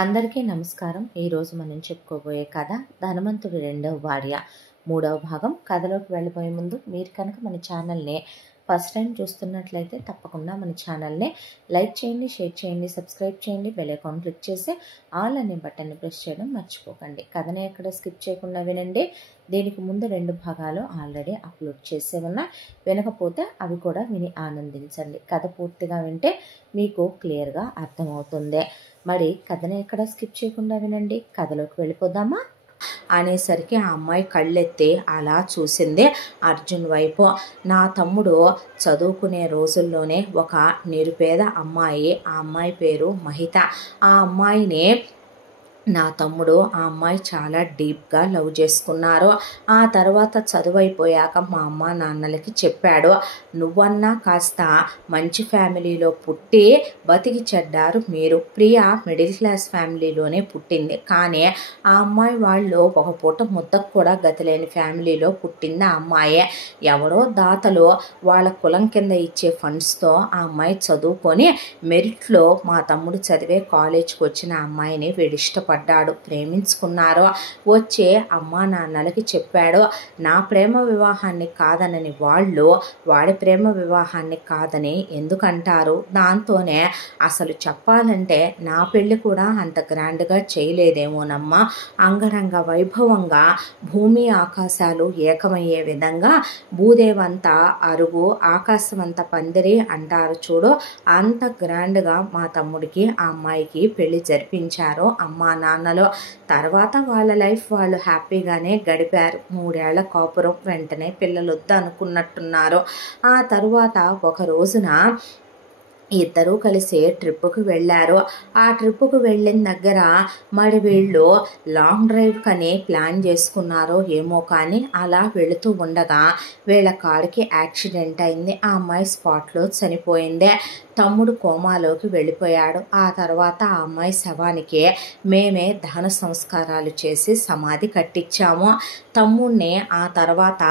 అందరికీ నమస్కారం. ఈరోజు మనం చెప్పుకోబోయే కథ ధనవంతుడి రెండవ భార్య మూడవ భాగం. కథలోకి వెళ్ళిపోయే ముందు మీరు కనుక మన ఛానల్ని ఫస్ట్ టైం చూస్తున్నట్లయితే తప్పకుండా మన ఛానల్ని లైక్ చేయండి, షేర్ చేయండి, సబ్స్క్రైబ్ చేయండి, బెల్ ఐకాన్ క్లిక్ చేసి ఆల్ అనే బటన్ని ప్రెస్ చేయడం మర్చిపోకండి. కథని ఎక్కడ స్కిప్ చేయకుండా వినండి. దీనికి ముందు 2 భాగాలు ఆల్రెడీ అప్లోడ్ చేసే ఉన్నాయి. వినకపోతే అవి కూడా విని ఆనందించండి. కథ పూర్తిగా వింటే మీకు క్లియర్గా అర్థమవుతుంది. మరి కథని ఎక్కడ స్కిప్ చేయకుండా వినండి. కథలోకి వెళ్ళిపోదామా అనేసరికి ఆ అమ్మాయి కళ్ళెత్తి అలా చూసింది అర్జున్ వైపు. నా తమ్ముడు చదువుకునే రోజుల్లోనే ఒక నిరుపేద అమ్మాయి, ఆ అమ్మాయి పేరు మహిత, ఆ అమ్మాయిని నా తమ్ముడు ఆ అమ్మాయి చాలా డీప్గా లవ్ చేసుకున్నారు. ఆ తర్వాత చదువు అయిపోయాక మా అమ్మ నాన్నలకి చెప్పాడు, నువ్వన్నా కాస్త మంచి ఫ్యామిలీలో పుట్టి బతికి చెడ్డారు మీరు. ప్రియ మిడిల్ క్లాస్ ఫ్యామిలీలోనే పుట్టింది, కానీ ఆ అమ్మాయి వాళ్ళు ఒక పూట ముద్దకు కూడా గతిలేని ఫ్యామిలీలో పుట్టింది ఆ అమ్మాయే. ఎవరో దాతలు వాళ్ళ కులం కింద ఇచ్చే ఫండ్స్తో ఆ అమ్మాయి చదువుకొని మెరిట్లో మా తమ్ముడు చదివే కాలేజ్కి వచ్చిన అమ్మాయిని వీడు ఇష్టపడ్డాడు, ప్రేమించుకున్నారు. వచ్చే అమ్మా నాన్నలకి చెప్పాడు. నా ప్రేమ వివాహాన్ని కాదనని వాళ్ళు వాడి ప్రేమ వివాహాన్ని కాదని ఎందుకంటారు? దాంతోనే అసలు చెప్పాలంటే నా పెళ్ళి కూడా అంత గ్రాండ్గా చేయలేదేమోనమ్మా. అంగరంగ వైభవంగా భూమి ఆకాశాలు ఏకమయ్యే విధంగా భూదేవంతా అరుగు ఆకాశమంత పందిరి అంటారు చూడు, అంత గ్రాండ్గా మా తమ్ముడికి ఆ అమ్మాయికి పెళ్లి జరిపించారు అమ్మా నాన్నలు. తర్వాత వాళ్ళ లైఫ్ వాళ్ళు హ్యాపీగానే గడిపారు. 3 ఏళ్ల కాపురం, వెంటనే పిల్లలు వద్దు అనుకున్నట్టున్నారు. ఆ తర్వాత ఒక రోజున ఇద్దరూ కలిసి ట్రిప్పుకు వెళ్ళారు. ఆ ట్రిప్పుకు వెళ్ళిన దగ్గర మరి వీళ్ళు లాంగ్ డ్రైవ్ కని ప్లాన్ చేసుకున్నారో ఏమో కానీ అలా వెళుతూ ఉండగా వీళ్ళ కారుకి యాక్సిడెంట్ అయింది. ఆ అమ్మాయి స్పాట్లో చనిపోయింది. తమ్ముడు కోమాలోకి వెళ్ళిపోయాడు. ఆ తర్వాత ఆ అమ్మాయి శవానికి మేమే దహన సంస్కారాలు చేసి సమాధి కట్టించాము. తమ్ముడిని ఆ తర్వాత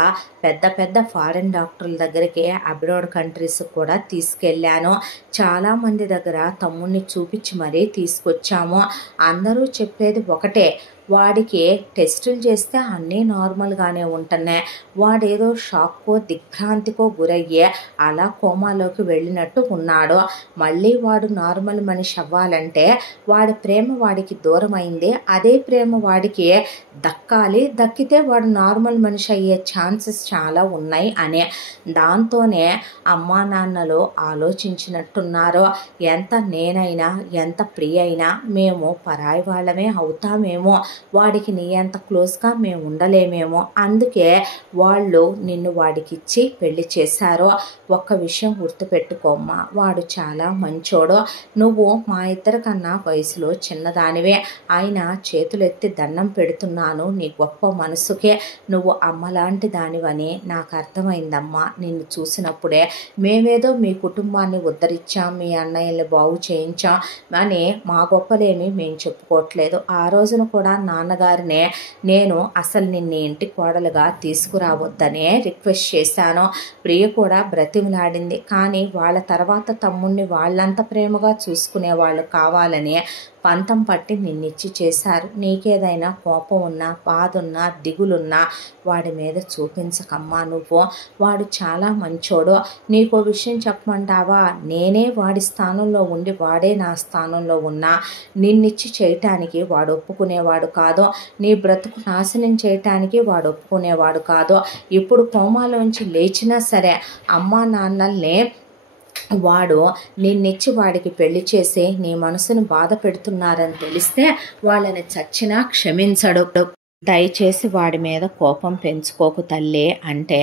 పెద్ద పెద్ద ఫారిన్ డాక్టర్ల దగ్గరికి అబ్రాడ్ కంట్రీస్ కూడా తీసుకెళ్ళాను. చాలామంది దగ్గర తమ్ముడిని చూపించి మరీ తీసుకొచ్చాము. అందరూ చెప్పేది ఒకటే, వాడికి టెస్టులు చేస్తే అన్నీ నార్మల్గానే ఉంటున్నాయి, వాడేదో షాక్కో దిగ్భ్రాంతికో గురయ్యే అలా కోమాలోకి వెళ్ళినట్టు ఉన్నాడు. మళ్ళీ వాడు నార్మల్ మనిషి అవ్వాలంటే వాడి ప్రేమ వాడికి దూరమైంది, అదే ప్రేమ వాడికి దక్కాలి, దక్కితే వాడు నార్మల్ మనిషి అయ్యే ఛాన్సెస్ చాలా ఉన్నాయి అని. దాంతోనే అమ్మా నాన్నలు ఆలోచించినట్టున్నారు, ఎంత నేనైనా ఎంత ప్రియ అయినా మేము పరాయి వాళ్ళమే అవుతామేమో, వాడికి నీ అంత క్లోజ్గా మేము ఉండలేమేమో, అందుకే వాళ్ళు నిన్ను వాడికిచ్చి పెళ్లి చేశారు. ఒక్క విషయం గుర్తుపెట్టుకోమ్మా, వాడు చాలా మంచోడు. నువ్వు మా ఇద్దరికన్నా వయసులో చిన్నదానివే, అయినా చేతులెత్తి దండం పెడుతున్నాను నీ గొప్ప మనసుకే. నువ్వు అమ్మలాంటి దానివని నాకు అర్థమైందమ్మా. నిన్ను చూసినప్పుడే మేమేదో మీ కుటుంబాన్ని ఉద్ధరించాం, మీ అన్నయ్యల్ని బాగు చేయించాం అని మా గొప్పలేమి మేము చెప్పుకోవట్లేదు. ఆ రోజున కూడా నాన్నగారినే నేను అసలు నిన్ను ఇంటి కోడలుగా తీసుకురావద్దనే రిక్వెస్ట్ చేశాను. ప్రియ కూడా బ్రతిమలాడింది, కానీ వాళ్ళ తర్వాత తమ్ముడిని వాళ్ళంత ప్రేమగా చూసుకునే వాళ్ళు కావాలని పంతం పట్టి నిన్నిచ్చి చేశారు. నీకేదైనా కోపం ఉన్నా, బాధ ఉన్నా, దిగులున్నా వాడి మీద చూపించకమ్మా నువ్వు. వాడు చాలా మంచోడు. నీకో విషయం చెప్పమంటావా, నేనే వాడి స్థానంలో ఉండి వాడే నా స్థానంలో ఉన్నా నిన్నిచ్చి చేయటానికి వాడు ఒప్పుకునేవాడు కాదు, నీ బ్రతుకు నాశనం చేయటానికి వాడు ఒప్పుకునేవాడు కాదు. ఇప్పుడు కోమాలోంచి లేచినా సరే అమ్మా నాన్నల్ని వాడు నిన్నిచ్చి వాడికి పెళ్లి చేసి నీ మనసును బాధ పెడుతున్నారని తెలిస్తే వాళ్ళని చచ్చినా క్షమించడు. దయచేసి వాడి మీద కోపం పెంచుకోకు తల్లి అంటే,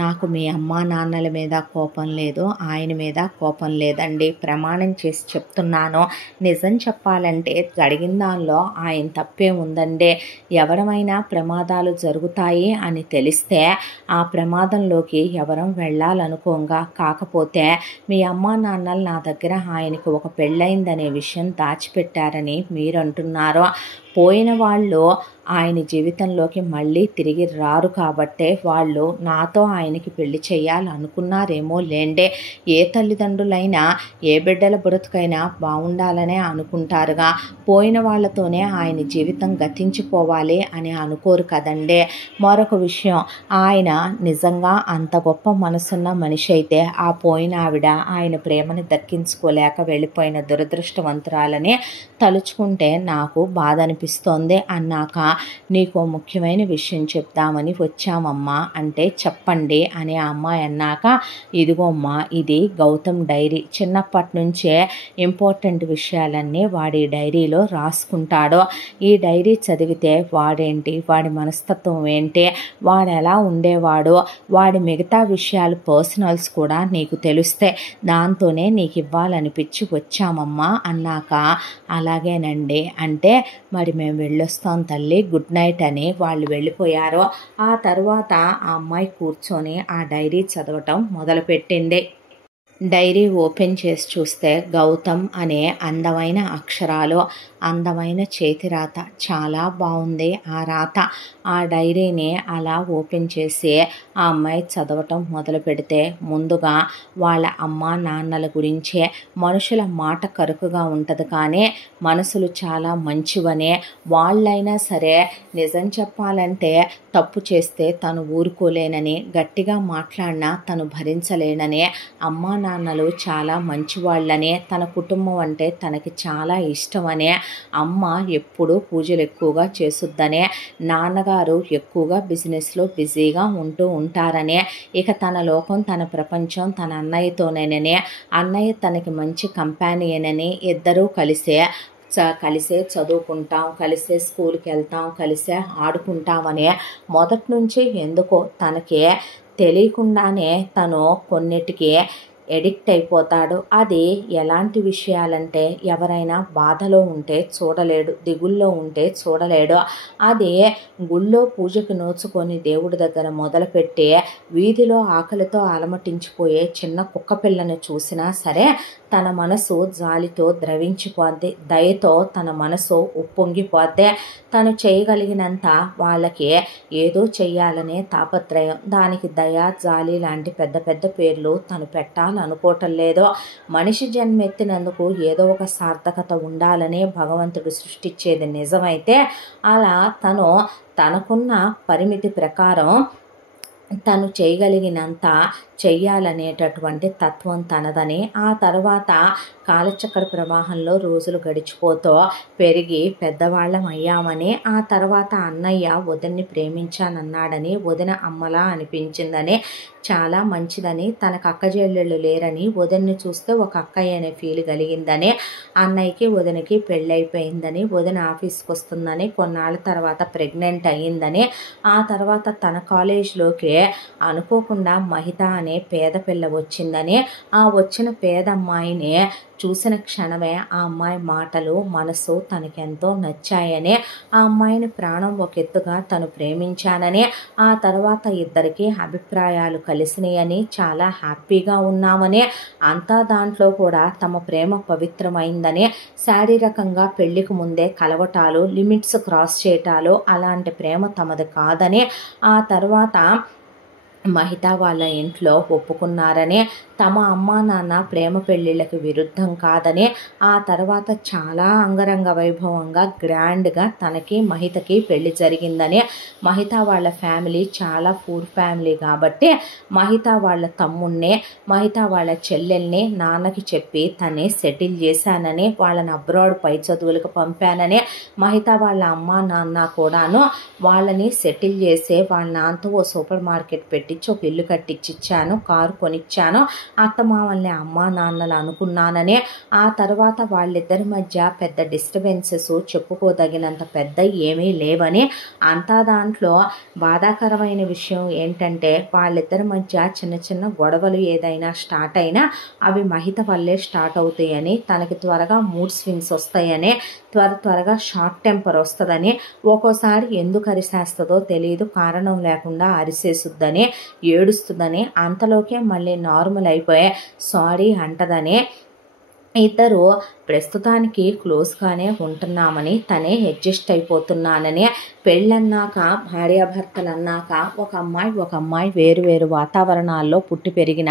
నాకు మీ అమ్మా నాన్నల మీద కోపం లేదు, ఆయన మీద కోపం లేదండి, ప్రమాణం చేసి చెప్తున్నాను. నిజం చెప్పాలంటే జరిగిన దానిలో ఆయన తప్పే ఉందండి. ఎవరమైనా ప్రమాదాలు జరుగుతాయి అని తెలిస్తే ఆ ప్రమాదంలోకి ఎవరం వెళ్ళాలనుకోంగా, కాకపోతే మీ అమ్మా నాన్నలు నా దగ్గర ఆయనకి ఒక పెళ్ళయిందనే విషయం దాచిపెట్టారని మీరంటున్నారు. పోయిన వాళ్ళు ఆయన జీవితంలోకి మళ్ళీ తిరిగి రారు కాబట్టే వాళ్ళు నాతో ఆయనకి పెళ్లి చేయాలనుకున్నారేమో లేండే. ఏ తల్లిదండ్రులైనా ఏ బిడ్డల బ్రతుకైనా బాగుండాలనే అనుకుంటారుగా. పోయిన వాళ్ళతోనే ఆయన జీవితం గతించిపోవాలి అని అనుకోరు కదండే. మరొక విషయం, ఆయన నిజంగా అంత గొప్ప మనసున్న మనిషి అయితే ఆ పోయిన ఆవిడ ఆయన ప్రేమని దక్కించుకోలేక వెళ్ళిపోయిన దురదృష్టవంతురాలని తలుచుకుంటే నాకు బాధ అనిపిస్తోంది అన్నాక, నీకు ముఖ్యమైన విషయం చెప్దామని వచ్చామమ్మా అంటే చెప్పండి అని ఆ అమ్మాయి అన్నాక, ఇదిగోమ్మా ఇది గౌతమ్ డైరీ. చిన్నప్పటి నుంచే ఇంపార్టెంట్ విషయాలన్నీ వాడి డైరీలో రాసుకుంటాడు. ఈ డైరీ చదివితే వాడేంటి, వాడి మనస్తత్వం ఏంటి, వాడు ఎలా ఉండేవాడు, వాడి మిగతా విషయాలు పర్సనల్స్ కూడా నీకు తెలిస్తే దాంతోనే నీకు ఇవ్వాలనిపించి వచ్చామమ్మా అన్నాక, అలాగేనండి అంటే మరి మేము వెళ్ళొస్తాం తల్లి, గుడ్ నైట్ అని వాళ్ళు వెళ్ళిపోయారు. ఆ తర్వాత ఆ అమ్మాయి కూర్చొని ఆ డైరీ చదవటం మొదలుపెట్టింది. డైరీ ఓపెన్ చేసి చూస్తే గౌతమ్ అనే అందమైన అక్షరాలు, అందమైన చేతి రాత, చాలా బాగుంది ఆ రాత. ఆ డైరీని అలా ఓపెన్ చేసి ఆ అమ్మాయి చదవటం మొదలు పెడితే ముందుగా వాళ్ళ అమ్మ నాన్నల గురించే. మనుషుల మాట కరుకుగా ఉంటుంది కానీ మనసులు చాలా మంచివనే. వాళ్ళైనా సరే నిజం చెప్పాలంటే తప్పు చేస్తే తను ఊరుకోలేనని, గట్టిగా మాట్లాడినా తను భరించలేనని, అమ్మా నాన్నలు చాలా మంచివాళ్ళనే, తన కుటుంబం అంటే తనకి చాలా ఇష్టమనే, అమ్మ ఎప్పుడూ పూజలు ఎక్కువగా చేసుద్దనే, నాన్నగారు ఎక్కువగా బిజినెస్లో బిజీగా ఉంటూ ఉంటారనే, ఇక తన లోకం తన ప్రపంచం తన అన్నయ్యతోనేననే, అన్నయ్య తనకి మంచి కంపానియనని, ఇద్దరూ కలిసే చదువుకుంటాం, కలిసే స్కూల్కి వెళ్తాం, కలిసే ఆడుకుంటామని మొదటి నుంచి ఎందుకో తనకి తెలియకుండానే తను కొన్నిటికి ఎడిక్ట్ అయిపోతాడు. అది ఎలాంటి విషయాలంటే ఎవరైనా బాధలో ఉంటే చూడలేడు, దిగుల్లో ఉంటే చూడలేడు. అది గుళ్ళో పూజకు నోచుకొని దేవుడి దగ్గర మొదలుపెట్టి వీధిలో ఆకలితో అలమటించిపోయే చిన్న కుక్క పిల్లని చూసినా సరే తన మనసు జాలితో ద్రవించిపోద్ది, దయతో తన మనసు ఉప్పొంగిపోద్ది. తను చేయగలిగినంత వాళ్ళకి ఏదో చెయ్యాలనే తాపత్రయం. దానికి దయ, జాలి లాంటి పెద్ద పెద్ద పేర్లు తను పెట్టాలనుకోవటం లేదు. మనిషి జన్మెత్తినందుకు ఏదో ఒక సార్థకత ఉండాలనే భగవంతుడు సృష్టించేది నిజమైతే అలా తనకున్న పరిమితి ప్రకారం తను చేయగలిగినంత చెయ్యాలనేటటువంటి తత్వం తనదని. ఆ తర్వాత కాలచక్ర ప్రవాహంలో రోజులు గడిచిపోతూ పెరిగి పెద్దవాళ్ళం అయ్యామని, ఆ తర్వాత అన్నయ్య వదిన్ని ప్రేమించానన్నాడని, వదిన అమ్మలా అనిపించిందని, చాలా మంచిదని, తనకు అక్కజెల్లెళ్ళు లేరని, వదిన్ని చూస్తే ఒక అక్కయ్య అనే ఫీల్ కలిగిందని, అన్నయ్యకి వదినకి పెళ్ళైపోయిందని, వదిన ఆఫీస్కి వస్తుందని, కొన్నాళ్ళ తర్వాత ప్రెగ్నెంట్ అయ్యిందని, ఆ తర్వాత తన కాలేజ్లోకి అనుకోకుండా మహిత అనే పేద పిల్ల వచ్చిందని, ఆ వచ్చిన పేద అమ్మాయిని చూసిన క్షణమే ఆ అమ్మాయి మాటలు మనసు తనకెంతో నచ్చాయని, ఆ అమ్మాయిని ప్రాణం ఒక ఎత్తుగా తను ప్రేమించానని, ఆ తర్వాత ఇద్దరికి అభిప్రాయాలు కలిసినాయని, చాలా హ్యాపీగా ఉన్నామని, అంతా దాంట్లో కూడా తమ ప్రేమ పవిత్రమైందని, శారీరకంగా పెళ్లికి ముందే కలవటాలు, లిమిట్స్ క్రాస్ చేయటాలు అలాంటి ప్రేమ తమది కాదని, ఆ తర్వాత మహిత వాళ్ళ ఇంట్లో ఒప్పుకున్నారని, తమ అమ్మా నాన్న ప్రేమ పెళ్ళిళ్ళకి విరుద్ధం కాదని, ఆ తర్వాత చాలా అంగరంగ వైభవంగా గ్రాండ్గా తనకి మహితకి పెళ్లి జరిగిందని, మహిత వాళ్ళ ఫ్యామిలీ చాలా పూర్ ఫ్యామిలీ కాబట్టి మహిత వాళ్ళ తమ్ముణ్ణి, మహిత వాళ్ళ చెల్లెల్ని నాన్నకి చెప్పి తనే సెటిల్ చేశానని, వాళ్ళని అబ్రాడ్ పై చదువులకు పంపానని, మహిత వాళ్ళ అమ్మా నాన్న కూడాను వాళ్ళని సెటిల్ చేసే వాళ్ళ నాన్నతో ఓ సూపర్ మార్కెట్ పెట్టించి ఒక ఇల్లు కట్టించిచ్చాను, కారు కొనిచ్చాను, అత్తమామల్ని అమ్మా నాన్నలు అనుకున్నానని, ఆ తర్వాత వాళ్ళిద్దరి మధ్య పెద్ద డిస్టర్బెన్సెస్ చెప్పుకోదగినంత పెద్ద ఏమీ లేవని, అంతా దాంట్లో బాధాకరమైన విషయం ఏంటంటే వాళ్ళిద్దరి మధ్య చిన్న చిన్న గొడవలు ఏదైనా స్టార్ట్ అయినా అవి మహిత వల్లే స్టార్ట్ అవుతాయని, తనకి త్వరగా మూడ్ స్వింగ్స్ వస్తాయని, త్వరగా షార్ట్ టెంపర్ వస్తుందని, ఒక్కోసారి ఎందుకు అరిసేస్తుందో తెలియదు, కారణం లేకుండా అరిసేసుద్దని, ఏడుస్తుందని, అంతలోకే మళ్ళీ నార్మల్ అయిపోయి సారీ అంటదని, ఇద్దరు ప్రస్తుతానికి క్లోజ్గానే ఉంటున్నామని, తనే అడ్జస్ట్ అయిపోతున్నానని, పెళ్ళన్నాక భార్యాభర్తలు అన్నాక ఒక అమ్మాయి వేరు వేరు వాతావరణాల్లో పుట్టి పెరిగిన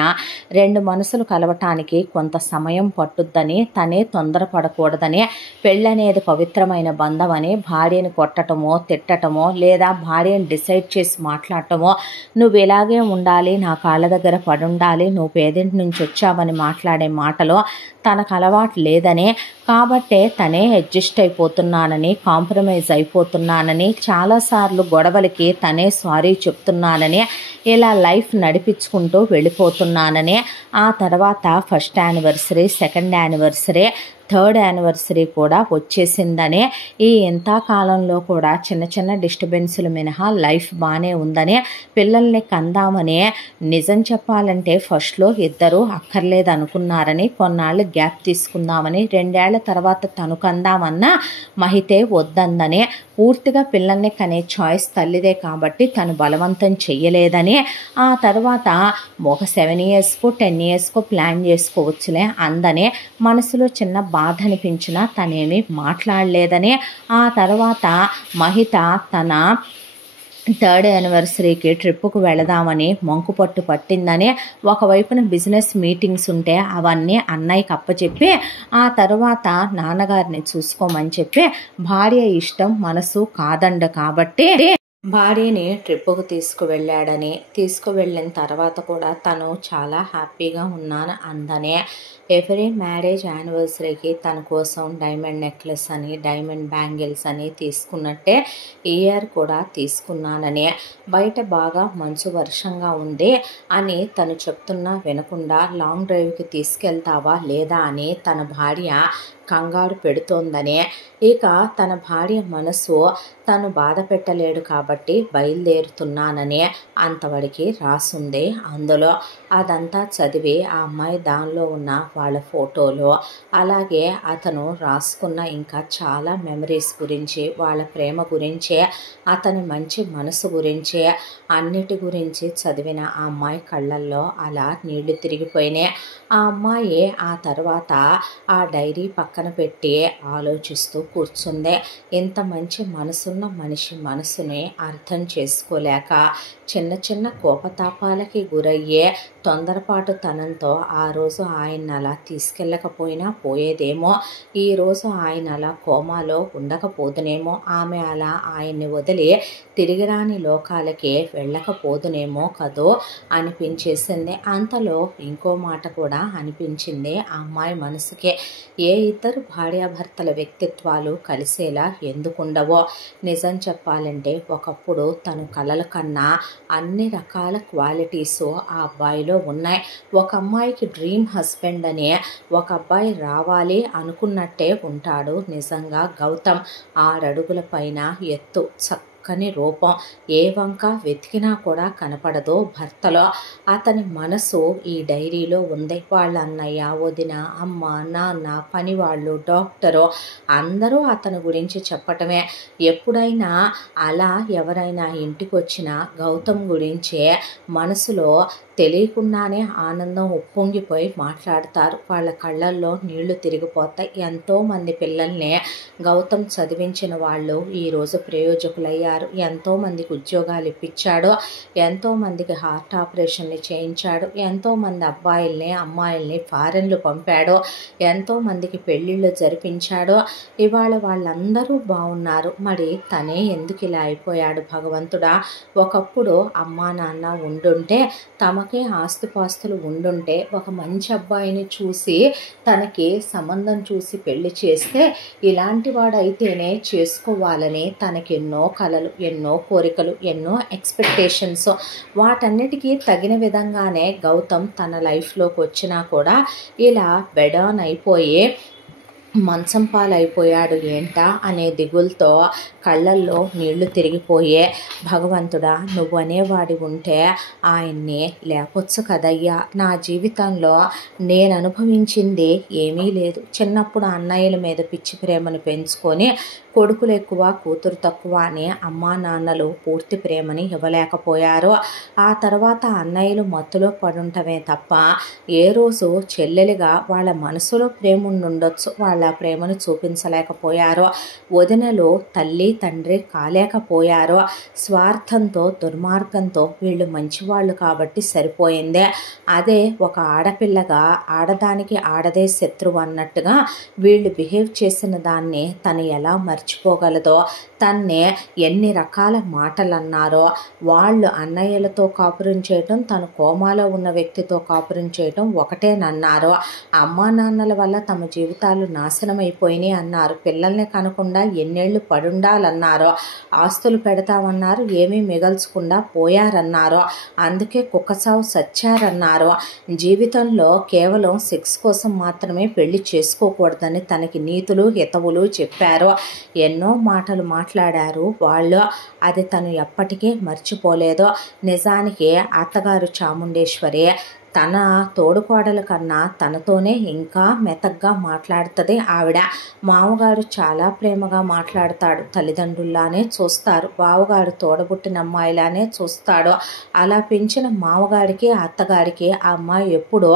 రెండు మనసులు కలవటానికి కొంత సమయం పట్టుద్దని, తనే తొందరపడకూడదని, పెళ్ళనేది పవిత్రమైన బంధం అని భార్యని కొట్టటమో తిట్టటమో లేదా భార్యని డిసైడ్ చేసి మాట్లాడటమో, నువ్వు ఇలాగే ఉండాలి, నా కాళ్ళ దగ్గర పడుండాలి, నువ్వు పేదింటి నుంచి వచ్చావని మాట్లాడే మాటలో తనకు అలవాటు లేదని, కాబట్టే తనే అడ్జస్ట్ అయిపోతున్నానని, కాంప్రమైజ్ అయిపోతున్నానని, చాలాసార్లు గొడవలకి తనే సారీ చెప్తున్నానని, ఇలా లైఫ్ నడిపించుకుంటూ వెళ్ళిపోతున్నానని, ఆ తర్వాత first anniversary, second anniversary, third anniversary కూడా వచ్చేసిందని, ఈ ఎంతకాలంలో కూడా చిన్న చిన్న డిస్టర్బెన్సులు మినహా లైఫ్ బాగానే ఉందని, పిల్లల్ని కందామని, నిజం చెప్పాలంటే ఫస్ట్లో ఇద్దరు అక్కర్లేదు అనుకున్నారని, కొన్నాళ్ళు గ్యాప్ తీసుకుందామని, 2 ఏళ్ల తర్వాత తను కందామన్నా మహితే వద్దందని, పూర్తిగా పిల్లల్ని కనే చాయిస్ తల్లిదే కాబట్టి తను బలవంతం చెయ్యలేదని, ఆ తర్వాత ఒక 7 ఇయర్స్కో 10 ఇయర్స్కో ప్లాన్ చేసుకోవచ్చులే అందని, మనసులో చిన్న బాధ అనిపించినా తనేమి మాట్లాడలేదని, ఆ తర్వాత మహిత తన థర్డ్ యానివర్సరీకి ట్రిప్పుకు వెళదామని మంకుపట్టు పట్టిందని, ఒకవైపున బిజినెస్ మీటింగ్స్ ఉంటే అవన్నీ అన్నయ్యకి అప్పచెప్పి, ఆ తర్వాత నాన్నగారిని చూసుకోమని చెప్పి, భార్య ఇష్టం మనసు కాదండ కాబట్టి భార్యని ట్రిప్పుకు తీసుకువెళ్ళాడని, తీసుకువెళ్ళిన తర్వాత కూడా తను చాలా హ్యాపీగా ఉన్నాను అందనే, ఎవ్రీ మ్యారేజ్ యానివర్సరీకి తన కోసం డైమండ్ నెక్లెస్ అని, డైమండ్ బ్యాంగిల్స్ అని తీసుకున్నట్టే ఈ ఇయర్ కూడా తీసుకున్నానని, బయట బాగా మంచు వర్షంగా ఉంది అని తను చెప్తున్నా వినకుండా లాంగ్ డ్రైవ్కి తీసుకెళ్తావా లేదా అని తన భార్య కంగారు పెడుతోందని, ఇక తన భార్య మనసు తను బాధ పెట్టలేడు కాబట్టి బయలుదేరుతున్నానని అంతవరకు రాసుంది అందులో. అదంతా చదివి ఆ అమ్మాయి దానిలో ఉన్న వాళ్ళ ఫోటోలు, అలాగే అతను రాసుకున్న ఇంకా చాలా మెమరీస్ గురించి, వాళ్ళ ప్రేమ గురించి, అతని మంచి మనసు గురించి, అన్నిటి గురించి చదివిన ఆ అమ్మాయి కళ్ళల్లో అలా నీళ్లు తిరిగిపోయినాయి. ఆ అమ్మాయి ఆ తర్వాత ఆ డైరీ పక్కన పెట్టి ఆలోచిస్తూ కూర్చుంది. ఇంత మంచి మనసున్న మనిషి మనసుని అర్థం చేసుకోలేక, చిన్న చిన్న కోపతాపాలకి గురయ్యే తొందరపాటు తనంతో ఆ రోజు ఆయన అలా తీసుకెళ్ళకపోయినా పోయేదేమో, ఈరోజు ఆయన అలా కోమాలో ఉండకపోదునేమో, ఆమె అలా ఆయన్ని వదిలి తిరిగి రాని లోకాలకి వెళ్ళకపోదునేమో కదో అనిపించేసింది. అంతలో ఇంకో మాట కూడా అనిపించింది ఆ అమ్మాయి మనసుకే, ఏ ఇద్దరు భార్యాభర్తల వ్యక్తిత్వాలు కలిసేలా ఎందుకుండవో. నిజం చెప్పాలంటే ఒకప్పుడు తను కలల కన్నా అన్ని రకాల క్వాలిటీస్ ఆ అబ్బాయిలో ఉన్నాయి. ఒక అమ్మాయికి డ్రీమ్ హస్బెండ్ అని ఒక అబ్బాయి రావాలి అనుకున్నట్టే ఉంటాడు నిజంగా గౌతమ్. 6 అడుగుల పైన ఎత్తు, చక్కని రూపం, ఏ వంక వెతికినా కూడా కనపడదు భర్తలో. అతని మనసు ఈ డైరీలో ఉంది. వాళ్ళ అన్నయ్య, వదిన, అమ్మ, నాన్న, పనివాళ్ళు, డాక్టరు అందరూ అతని గురించి చెప్పటమే. ఎప్పుడైనా అలా ఎవరైనా ఇంటికి వచ్చినా గౌతమ్ గురించే మనసులో తెలియకుండానే ఆనందం ఉప్పొంగిపోయి మాట్లాడతారు. వాళ్ళ కళ్ళల్లో నీళ్లు తిరిగిపోతాయి. ఎంతోమంది పిల్లల్ని గౌతమ్ చదివించిన వాళ్ళు ఈరోజు ప్రయోజకులయ్యారు. ఎంతోమందికి ఉద్యోగాలు ఇప్పించాడు, ఎంతోమందికి హార్ట్ ఆపరేషన్లు చేయించాడు, ఎంతోమంది అబ్బాయిల్ని అమ్మాయిల్ని ఫారెన్లు పంపాడు, ఎంతోమందికి పెళ్ళిళ్ళు జరిపించాడు. ఇవాళ వాళ్ళందరూ బాగున్నారు. మరి తనే ఎందుకు ఇలా అయిపోయాడు భగవంతుడా? ఒకప్పుడు అమ్మా నాన్న ఉండుంటే, తమకే ఆస్తిపాస్తులు ఉండుంటే, ఒక మంచి అబ్బాయిని చూసి తనకి సంబంధం చూసి పెళ్లి చేస్తే ఇలాంటి వాడైతేనే చేసుకోవాలని తనకి ఎన్నో కలలు, ఎన్నో కోరికలు, ఎన్నో ఎక్స్పెక్టేషన్స్, వాటన్నిటికీ తగిన విధంగానే గౌతమ్ తన లైఫ్లోకి వచ్చినా కూడా ఇలా బెడాన్ అయిపోయి మంచం పాలైపోయాడు ఏంటా అనే దిగులతో కళ్ళల్లో నీళ్లు తిరిగిపోయే. భగవంతుడా, నువ్వు అనేవాడి ఉంటే ఆయన్ని లేపొచ్చు కదయ్యా. నా జీవితంలో నేను అనుభవించింది ఏమీ లేదు. చిన్నప్పుడు అన్నయ్యల మీద పిచ్చి ప్రేమను పెంచుకొని కొడుకులు ఎక్కువ కూతురు తక్కువ అని అమ్మా నాన్నలు పూర్తి ప్రేమని ఇవ్వలేకపోయారు. ఆ తర్వాత అన్నయ్యలు మత్తులో పడుంటమే తప్ప ఏ రోజు చెల్లెలిగా వాళ్ళ మనసులో ప్రేమ ఉండొచ్చు, వాళ్ళ వాళ్ళ ప్రేమను చూపించలేకపోయారో, వదినలు తల్లి తండ్రి కాలేకపోయారో, స్వార్థంతో దుర్మార్గంతో వీళ్ళు మంచివాళ్ళు కాబట్టి సరిపోయిందే. అదే ఒక ఆడపిల్లగా ఆడదానికి ఆడదే శత్రువు అన్నట్టుగా వీళ్ళు బిహేవ్ చేసిన దాన్ని తను ఎలా మర్చిపోగలదో, తన్నే ఎన్ని రకాల మాటలు అన్నారో, వాళ్ళు అన్నయ్యలతో కాపురం చేయటం, తను కోమాలో ఉన్న వ్యక్తితో కాపురం చేయటం ఒకటేనన్నారో, అమ్మా నాన్నల వల్ల తమ జీవితాలు నాశనం అయిపోయినాయి అన్నారు, పిల్లల్ని కనకుండా ఎన్నేళ్లు పడుండాలన్నారో, ఆస్తులు పెడతామన్నారు ఏమీ మిగల్చకుండా పోయారన్నారో, అందుకే కుక్కసావు సచ్చారన్నారో, జీవితంలో కేవలం సెక్స్ కోసం మాత్రమే పెళ్లి చేసుకోకూడదని తనకి నీతులు హితవులు చెప్పారో, ఎన్నో మాటలు మాట్లాడారు వాళ్ళు. అది తను ఎప్పటికీ మర్చిపోలేదో. నిజానికి అత్తగారు చాముండేశ్వరి తన తోడుకోడల కన్నా తనతోనే ఇంకా మెతగ్గా మాట్లాడుతుంది ఆవిడ. మామగారు చాలా ప్రేమగా మాట్లాడతాడు, తల్లిదండ్రుల్లానే చూస్తారు, బావగారు తోడబుట్టిన అమ్మాయిలానే చూస్తాడు. అలా పెంచిన మామగారికి అత్తగారికి ఆ అమ్మాయి ఎప్పుడో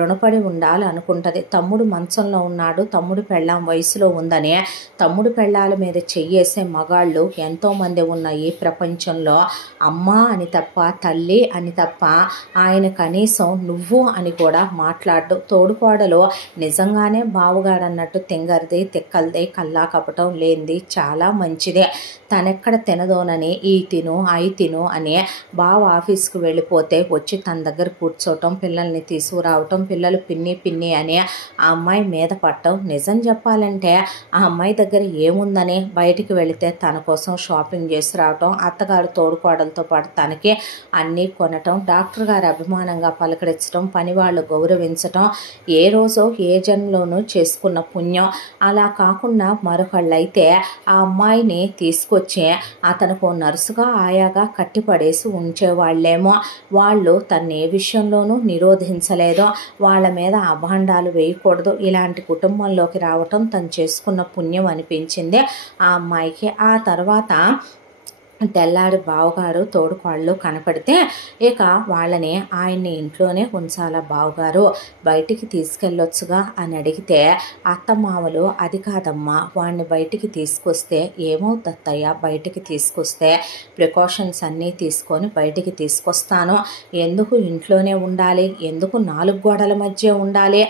రుణపడి ఉండాలి అనుకుంటుంది. తమ్ముడు మంచంలో ఉన్నాడు, తమ్ముడు పెళ్ళాం వయసులో ఉందని తమ్ముడు పెళ్ళాల మీద చెయ్యేసే మగాళ్ళు ఎంతోమంది ఉన్న ఈ ప్రపంచంలో అమ్మ అని తప్ప, తల్లి అని తప్ప ఆయన కనీసం నువ్వు అని కూడా మాట్లాడు. తోడుకోడలు నిజంగానే బావగాడన్నట్టు తింగరిది తిక్కలది కల్లా కపటం లేనిది చాలా మంచిదే. తనెక్కడ తినదోనని ఈ తిను అయి తిను అని బావ ఆఫీస్కి వెళ్ళిపోతే వచ్చి తన దగ్గర కూర్చోవటం, పిల్లల్ని తీసుకురావటం, పిల్లలు పిన్ని పిన్ని అని ఆ అమ్మాయి మీద పట్టడం. నిజం చెప్పాలంటే ఆ అమ్మాయి దగ్గర ఏముందని బయటికి వెళితే తన కోసం షాపింగ్ చేసి రావటం, అత్తగారు తోడుకోడలతో పాటు తనకి అన్నీ కొనటం, డాక్టర్ గారు అభిమానంగా పలకరించడం, పనివాళ్ళు గౌరవించటం ఏ రోజో ఏ జన్మలోనూ చేసుకున్న పుణ్యం. అలా కాకుండా మరొకళ్ళైతే ఆ అమ్మాయిని తీసుకొచ్చి అతనుకు నర్సుగా ఆయాగా కట్టిపడేసి ఉంచేవాళ్ళేమో. వాళ్ళు తను ఏ విషయంలోనూ నిరోధించలేదో, వాళ్ళ మీద అభాండాలు వేయకూడదు, ఇలాంటి కుటుంబంలోకి రావటం తను చేసుకున్న పుణ్యం అనిపించింది ఆ అమ్మాయికి. ఆ తర్వాత తెల్లారి బావగారు తోడుకోళ్ళు కనపడితే ఇక వాళ్ళని ఆయన్ని ఇంట్లోనే ఉంచాలా బావగారు, బయటికి తీసుకెళ్ళొచ్చుగా అని అడిగితే అత్తమామలు అది కాదమ్మా, వాడిని బయటికి తీసుకొస్తే ఏమవుతత్తయ్యా, బయటికి తీసుకొస్తే ప్రికాషన్స్ అన్నీ తీసుకొని బయటికి తీసుకొస్తాను, ఎందుకు ఇంట్లోనే ఉండాలి, ఎందుకు నాలుగు గోడల మధ్య ఉండాలి,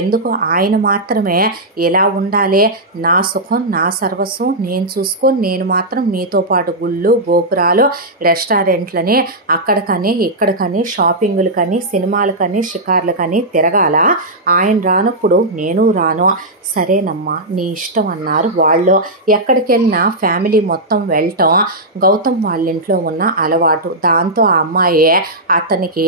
ఎందుకు ఆయన మాత్రమే ఇలా ఉండాలి, నా సుఖం నా సర్వస్వం నేను చూసుకొని నేను మాత్రం మీతో పాటు గుళ్ళు గోపురాలు రెస్టారెంట్లని అక్కడికని ఇక్కడికని షాపింగులకని సినిమాలకని షికార్లకని తిరగాల, ఆయన రానప్పుడు నేను రాను, సరేనమ్మా నీ ఇష్టం అన్నారు వాళ్ళు. ఎక్కడికి వెళ్ళినా ఫ్యామిలీ మొత్తం వెళ్ళటం గౌతమ్ వాళ్ళ ఇంట్లో ఉన్న అలవాటు. దాంతో ఆ అమ్మాయి అతనికి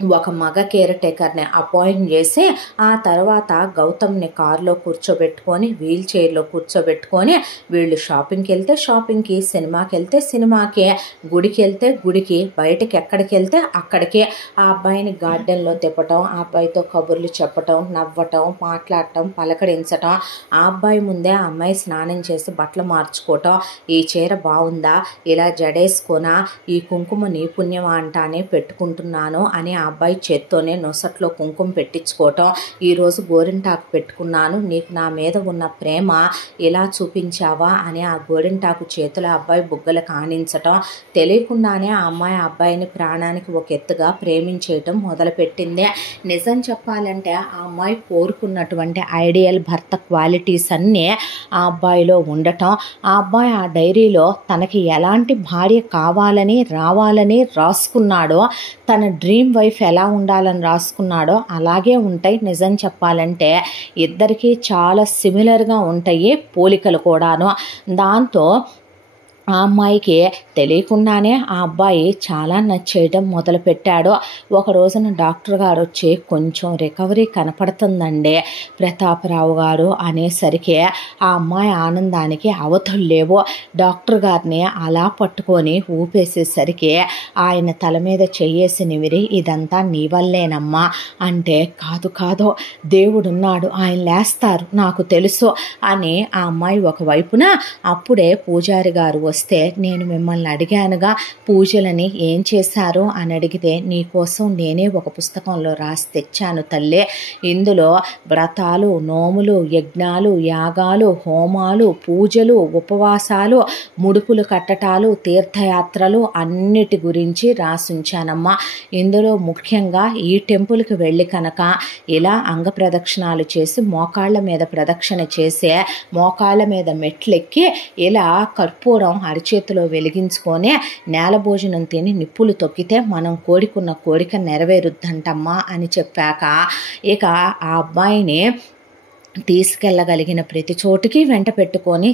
ఒక మగ కేర్ టేకర్ని అపాయింట్ చేసి ఆ తర్వాత గౌతమ్ని కారులో కూర్చోబెట్టుకొని వీల్ చైర్లో కూర్చోబెట్టుకొని వీళ్ళు షాపింగ్కి వెళ్తే షాపింగ్కి, సినిమాకి వెళ్తే సినిమాకి, గుడికి వెళ్తే గుడికి, బయటకి ఎక్కడికి వెళ్తే అక్కడికి ఆ అబ్బాయిని గార్డెన్లో తిప్పటం, ఆ అబ్బాయితో కబుర్లు చెప్పటం, నవ్వటం, మాట్లాడటం, పలకరించటం, ఆ అబ్బాయి ముందే ఆ అమ్మాయి స్నానం చేసి బట్టలు మార్చుకోవటం, ఈ చీర బాగుందా, ఇలా జడేసుకోనా, ఈ కుంకుమ నీ పుణ్యమా అంటానే పెట్టుకుంటున్నాను అని ఆ అబ్బాయి చేత్తోనే నొసట్లో కుంకుమ పెట్టించుకోవటం, ఈరోజు గోరింటాకు పెట్టుకున్నాను, నీకు నా మీద ఉన్న ప్రేమ ఇలా చూపించావా అని ఆ గోరింటాకు చేతుల అబ్బాయి బుగ్గలు కానించటం, తెలియకుండానే ఆ అమ్మాయి అబ్బాయిని ప్రాణానికి ఒక ఎత్తుగా ప్రేమించేయటం మొదలుపెట్టింది. నిజం చెప్పాలంటే ఆ అమ్మాయి కోరుకున్నటువంటి ఐడియల్ భర్త క్వాలిటీస్ అన్నీ ఆ అబ్బాయిలో ఉండటం, ఆ అబ్బాయి ఆ డైరీలో తనకి ఎలాంటి భార్య కావాలని రావాలని రాసుకున్నాడో, తన డ్రీమ్ వైఫ్ ఎలా ఉండాలని రాసుకున్నాడో అలాగే ఉంటాయి. నిజం చెప్పాలంటే ఇద్దరికీ చాలా సిమిలర్గా ఉంటాయి పోలికలు కూడాను. దాంతో ఆ అమ్మాయికి తెలియకుండానే ఆ అబ్బాయి చాలా నచ్చేయడం మొదలుపెట్టాడు. ఒక రోజున డాక్టర్ గారు వచ్చి కొంచెం రికవరీ కనపడుతుందండి ప్రతాపరావు గారు అనేసరికి ఆ అమ్మాయి ఆనందానికి అవధులు లేవు. డాక్టర్ గారిని అలా పట్టుకొని ఊపేసేసరికి ఆయన తల మీద చెయ్యేసి నిమిరి ఇదంతా నీ వల్లేనమ్మా అంటే, కాదు కాదు దేవుడున్నాడు ఆయన లేస్తారు నాకు తెలుసు అని ఆ అమ్మాయి ఒకవైపున, అప్పుడే పూజారి గారు వస్తే నేను మిమ్మల్ని అడిగానుగా పూజలని ఏం చేశారు అని అడిగితే నీకోసం నేనే ఒక పుస్తకంలో రాసి తెచ్చాను తల్లే. ఇందులో వ్రతాలు, నోములు, యజ్ఞాలు, యాగాలు, హోమాలు, పూజలు, ఉపవాసాలు, ముడుపులు కట్టటాలు, తీర్థయాత్రలు అన్నిటి గురించి రాసుంచానమ్మా. ఇందులో ముఖ్యంగా ఈ టెంపుల్కి వెళ్ళి కనుక ఇలా అంగ ప్రదక్షిణాలు చేసి మోకాళ్ళ మీద ప్రదక్షిణ చేసే, మోకాళ్ళ మీద మెట్లెక్కి ఇలా కర్పూరం అరిచేతిలో వెలిగించుకొని నేల భోజనం తిని నిప్పులు తొక్కితే మనం కోరుకున్న కోరిక నెరవేరుద్దంటమ్మా అని చెప్పాక ఇక ఆ అబ్బాయిని తీసుకెళ్ళగలిగిన ప్రతి చోటుకి వెంట పెట్టుకొని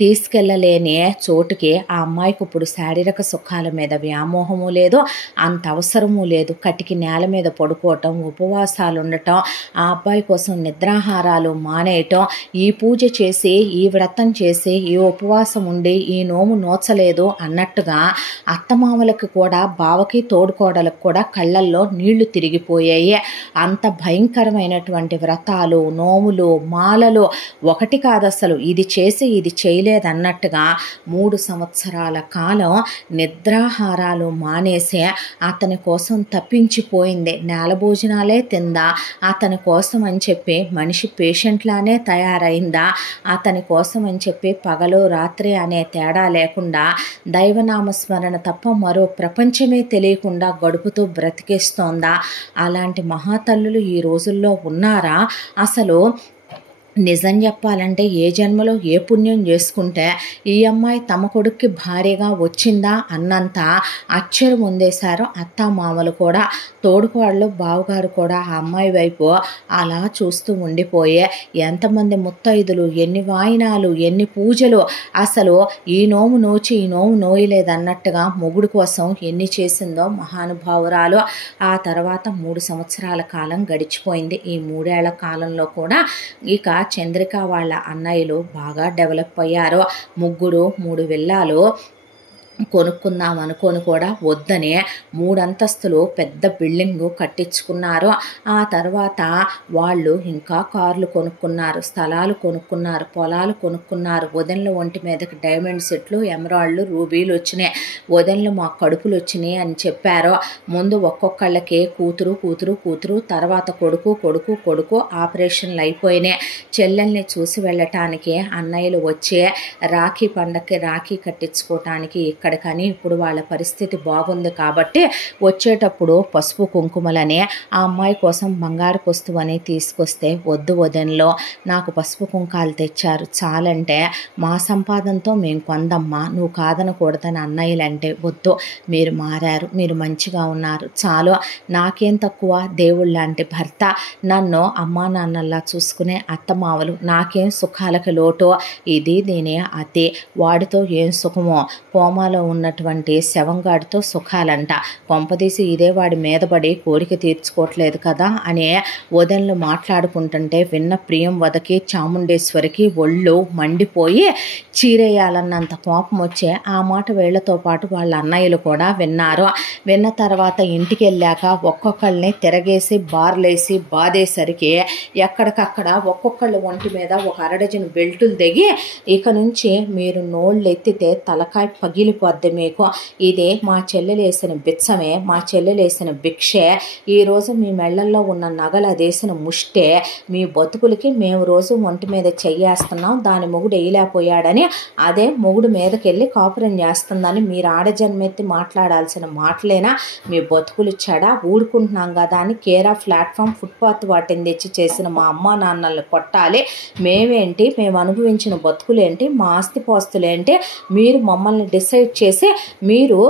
తీసుకెళ్ళలేని చోటుకి ఆ అమ్మాయికి ఇప్పుడు శారీరక సుఖాల మీద వ్యామోహము లేదు, అంత అవసరము లేదు. కటికి నేల మీద పడుకోవటం, ఉపవాసాలు ఉండటం, ఆ అబ్బాయి కోసం నిద్రాహారాలు మానేయటం, ఈ పూజ చేసి, ఈ వ్రతం చేసి, ఈ ఉపవాసం ఉండి, ఈ నోము నోచలేదు అన్నట్టుగా అత్తమామలకు కూడా, బావకి తోడుకోడలకు కూడా కళ్ళల్లో నీళ్లు తిరిగిపోయాయి. అంత భయంకరమైనటువంటి వ్రతాలు, నోములు, మాలలు ఒకటి కాదు అసలు. ఇది చేసి ఇది చేయలేదన్నట్టుగా 3 సంవత్సరాల కాలం నిద్రాహారాలు మానేసి అతని కోసం తప్పించిపోయింది. నేల భోజనాలే తిందా, అతని కోసం అని చెప్పి మనిషి పేషెంట్లానే తయారైందా, అతని కోసం అని చెప్పి పగలు రాత్రి అనే తేడా లేకుండా దైవనామస్మరణ తప్ప మరో ప్రపంచమే తెలియకుండా గడుపుతూ బ్రతికేస్తోందా? అలాంటి మహాతల్లులు ఈ రోజుల్లో ఉన్నారా? అసలు నిజం చెప్పాలంటే ఏ జన్మలో ఏ పుణ్యం చేసుకుంటే ఈ అమ్మాయి తమ కొడుక్కి భార్యగా వచ్చిందా అన్నంత అచ్చరు ముందేశారు అత్తామామలు కూడా. తోడుకోళ్ళు, బావగారు కూడా ఆ అమ్మాయి వైపు అలా చూస్తూ ఉండిపోయే. ఎంతమంది ముత్తైదులు, ఎన్ని వాయినాలు, ఎన్ని పూజలు, అసలు ఈ నోము నోచి ఈ నోము నోయలేదన్నట్టుగా మొగుడు కోసం ఎన్ని చేసిందో మహానుభావురాలు. ఆ తర్వాత 3 సంవత్సరాల కాలం గడిచిపోయింది. ఈ 3 ఏళ్ల కాలంలో కూడా ఇక చంద్రిక వాళ్ళ అన్నయ్యలు బాగా డెవలప్ అయ్యారు. 3 విల్లాలు కొనుక్కుందాం అనుకొని కూడా వద్దనే 3 అంతస్తులు పెద్ద బిల్డింగు కట్టించుకున్నారు. ఆ తర్వాత వాళ్ళు ఇంకా కార్లు కొనుక్కున్నారు, స్థలాలు కొనుక్కున్నారు, పొలాలు కొనుక్కున్నారు. వదినల ఒంటి మీదకి డైమండ్ సెట్లు, ఎమరాల్డ్లు, రూబీలు వచ్చినాయి. వదినలు మా కడుపులు వచ్చినాయి అని చెప్పారు. ముందు ఒక్కొక్కళ్ళకి కూతురు, తర్వాత కొడుకు ఆపరేషన్లు అయిపోయినాయి. చెల్లెల్ని చూసి వెళ్ళటానికి అన్నయ్యలు వచ్చే రాఖీ పండగకి రాఖీ కట్టించుకోవటానికి కానీ ఇప్పుడు వాళ్ళ పరిస్థితి బాగుంది కాబట్టి వచ్చేటప్పుడు పసుపు కుంకుమలని ఆ అమ్మాయి కోసం బంగారు వస్తువు అని తీసుకొస్తే వద్దు వదనలో నాకు పసుపు కుంకాలు తెచ్చారు చాలంటే మా సంపాదనతో మేము కొందమ్మా, నువ్వు కాదనకూడదని అన్నయ్యలంటే వద్దు, మీరు మారారు, మీరు మంచిగా ఉన్నారు చాలు, నాకేం తక్కువ, దేవుళ్ళ లాంటి భర్త, నన్ను అమ్మా నాన్నల్లా చూసుకునే అత్తమావలు, నాకేం సుఖాలకు లోటో, ఇది దీని అతి, వాడితో ఏం సుఖమో, కోమాలో ఉన్నటువంటి శవంగాడితో సుఖాలంట, కొంపదీసి ఇదే వాడి మీదపడి కోరిక తీర్చుకోవట్లేదు కదా అని వదనలు మాట్లాడుకుంటుంటే విన్న ప్రియం వదకి చాముండేశ్వరికి ఒళ్ళు మండిపోయి చీరేయాలన్నంత కోపం వచ్చే ఆ మాట వీళ్లతో పాటు వాళ్ళ అన్నయ్యలు కూడా విన్నారు. విన్న తర్వాత ఇంటికి వెళ్ళాక ఒక్కొక్కళ్ళని తిరగేసి బార్లేసి బాధేసరికి ఎక్కడికక్కడ ఒక్కొక్కళ్ళ ఒంటి మీద ఒక 1/2 డజన్ బెల్టులు దిగి ఇక నుంచి మీరు నోళ్ళు ఎత్తితే తలకాయ పగిలిపోద్ది మీకు, ఇదే మా చెల్లెలేసిన బిచ్చమే, మా చెల్లెలేసిన భిక్షే, ఈరోజు మీ మెళ్ళల్లో ఉన్న నగలు అదేసిన ముష్టే, మీ బతుకులకి మేము రోజు ఒంటి మీద చెయ్యేస్తున్నాం, దాని మొగుడు వేయలేకపోయాడని అదే మొగుడు మీదకెళ్ళి కాపురం చేస్తుందని మీరు ఆడజన్మెత్తి మాట్లాడాల్సిన మాటలేనా? మీ బతుకులు చెడ ఊడుకుంటున్నాం కదా అని కేరా ప్లాట్ఫామ్ ఫుట్పాత్ వాటిని తెచ్చి చేసిన మా అమ్మా నాన్నల్ని కొట్టాలి, మేమేంటి, మేము అనుభవించిన బతుకులేంటి, మా ఆస్తిపాస్తులేంటి, మీరు మమ్మల్ని డిసైడ్ చేసి మీరు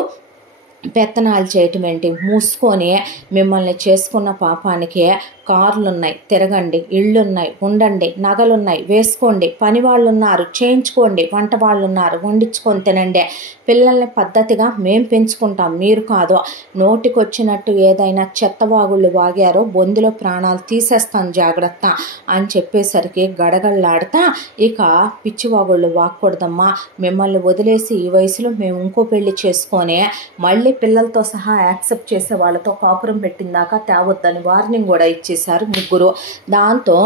పెత్తనాలు చేయటం ఏంటి? మూసుకొని మిమ్మల్ని చేసుకున్న పాపానికి కార్లున్నాయి తిరగండి, ఇళ్ళున్నాయి ఉండండి, నగలున్నాయి వేసుకోండి, పని వాళ్ళు ఉన్నారు చేయించుకోండి, వంట వాళ్ళు ఉన్నారు వండించుకొని తినండి, పిల్లల్ని పద్ధతిగా మేము పెంచుకుంటాం మీరు కాదు, నోటికొచ్చినట్టు ఏదైనా చెత్తవాగుళ్ళు వాగారో బొందులో ప్రాణాలు తీసేస్తాను జాగ్రత్త అని చెప్పేసరికి గడగళ్ళాడుతా ఇక పిచ్చివాగుళ్ళు వాక్కూడదమ్మా, మిమ్మల్ని వదిలేసి ఈ వయసులో మేము ఇంకో పెళ్లి చేసుకొని మళ్ళీ పిల్లలతో సహా యాక్సెప్ట్ చేసే వాళ్ళతో కాపురం పెట్టిందాకా తేవద్దని వార్నింగ్ కూడా ఇచ్చేశారు ముగ్గురు. దాంతో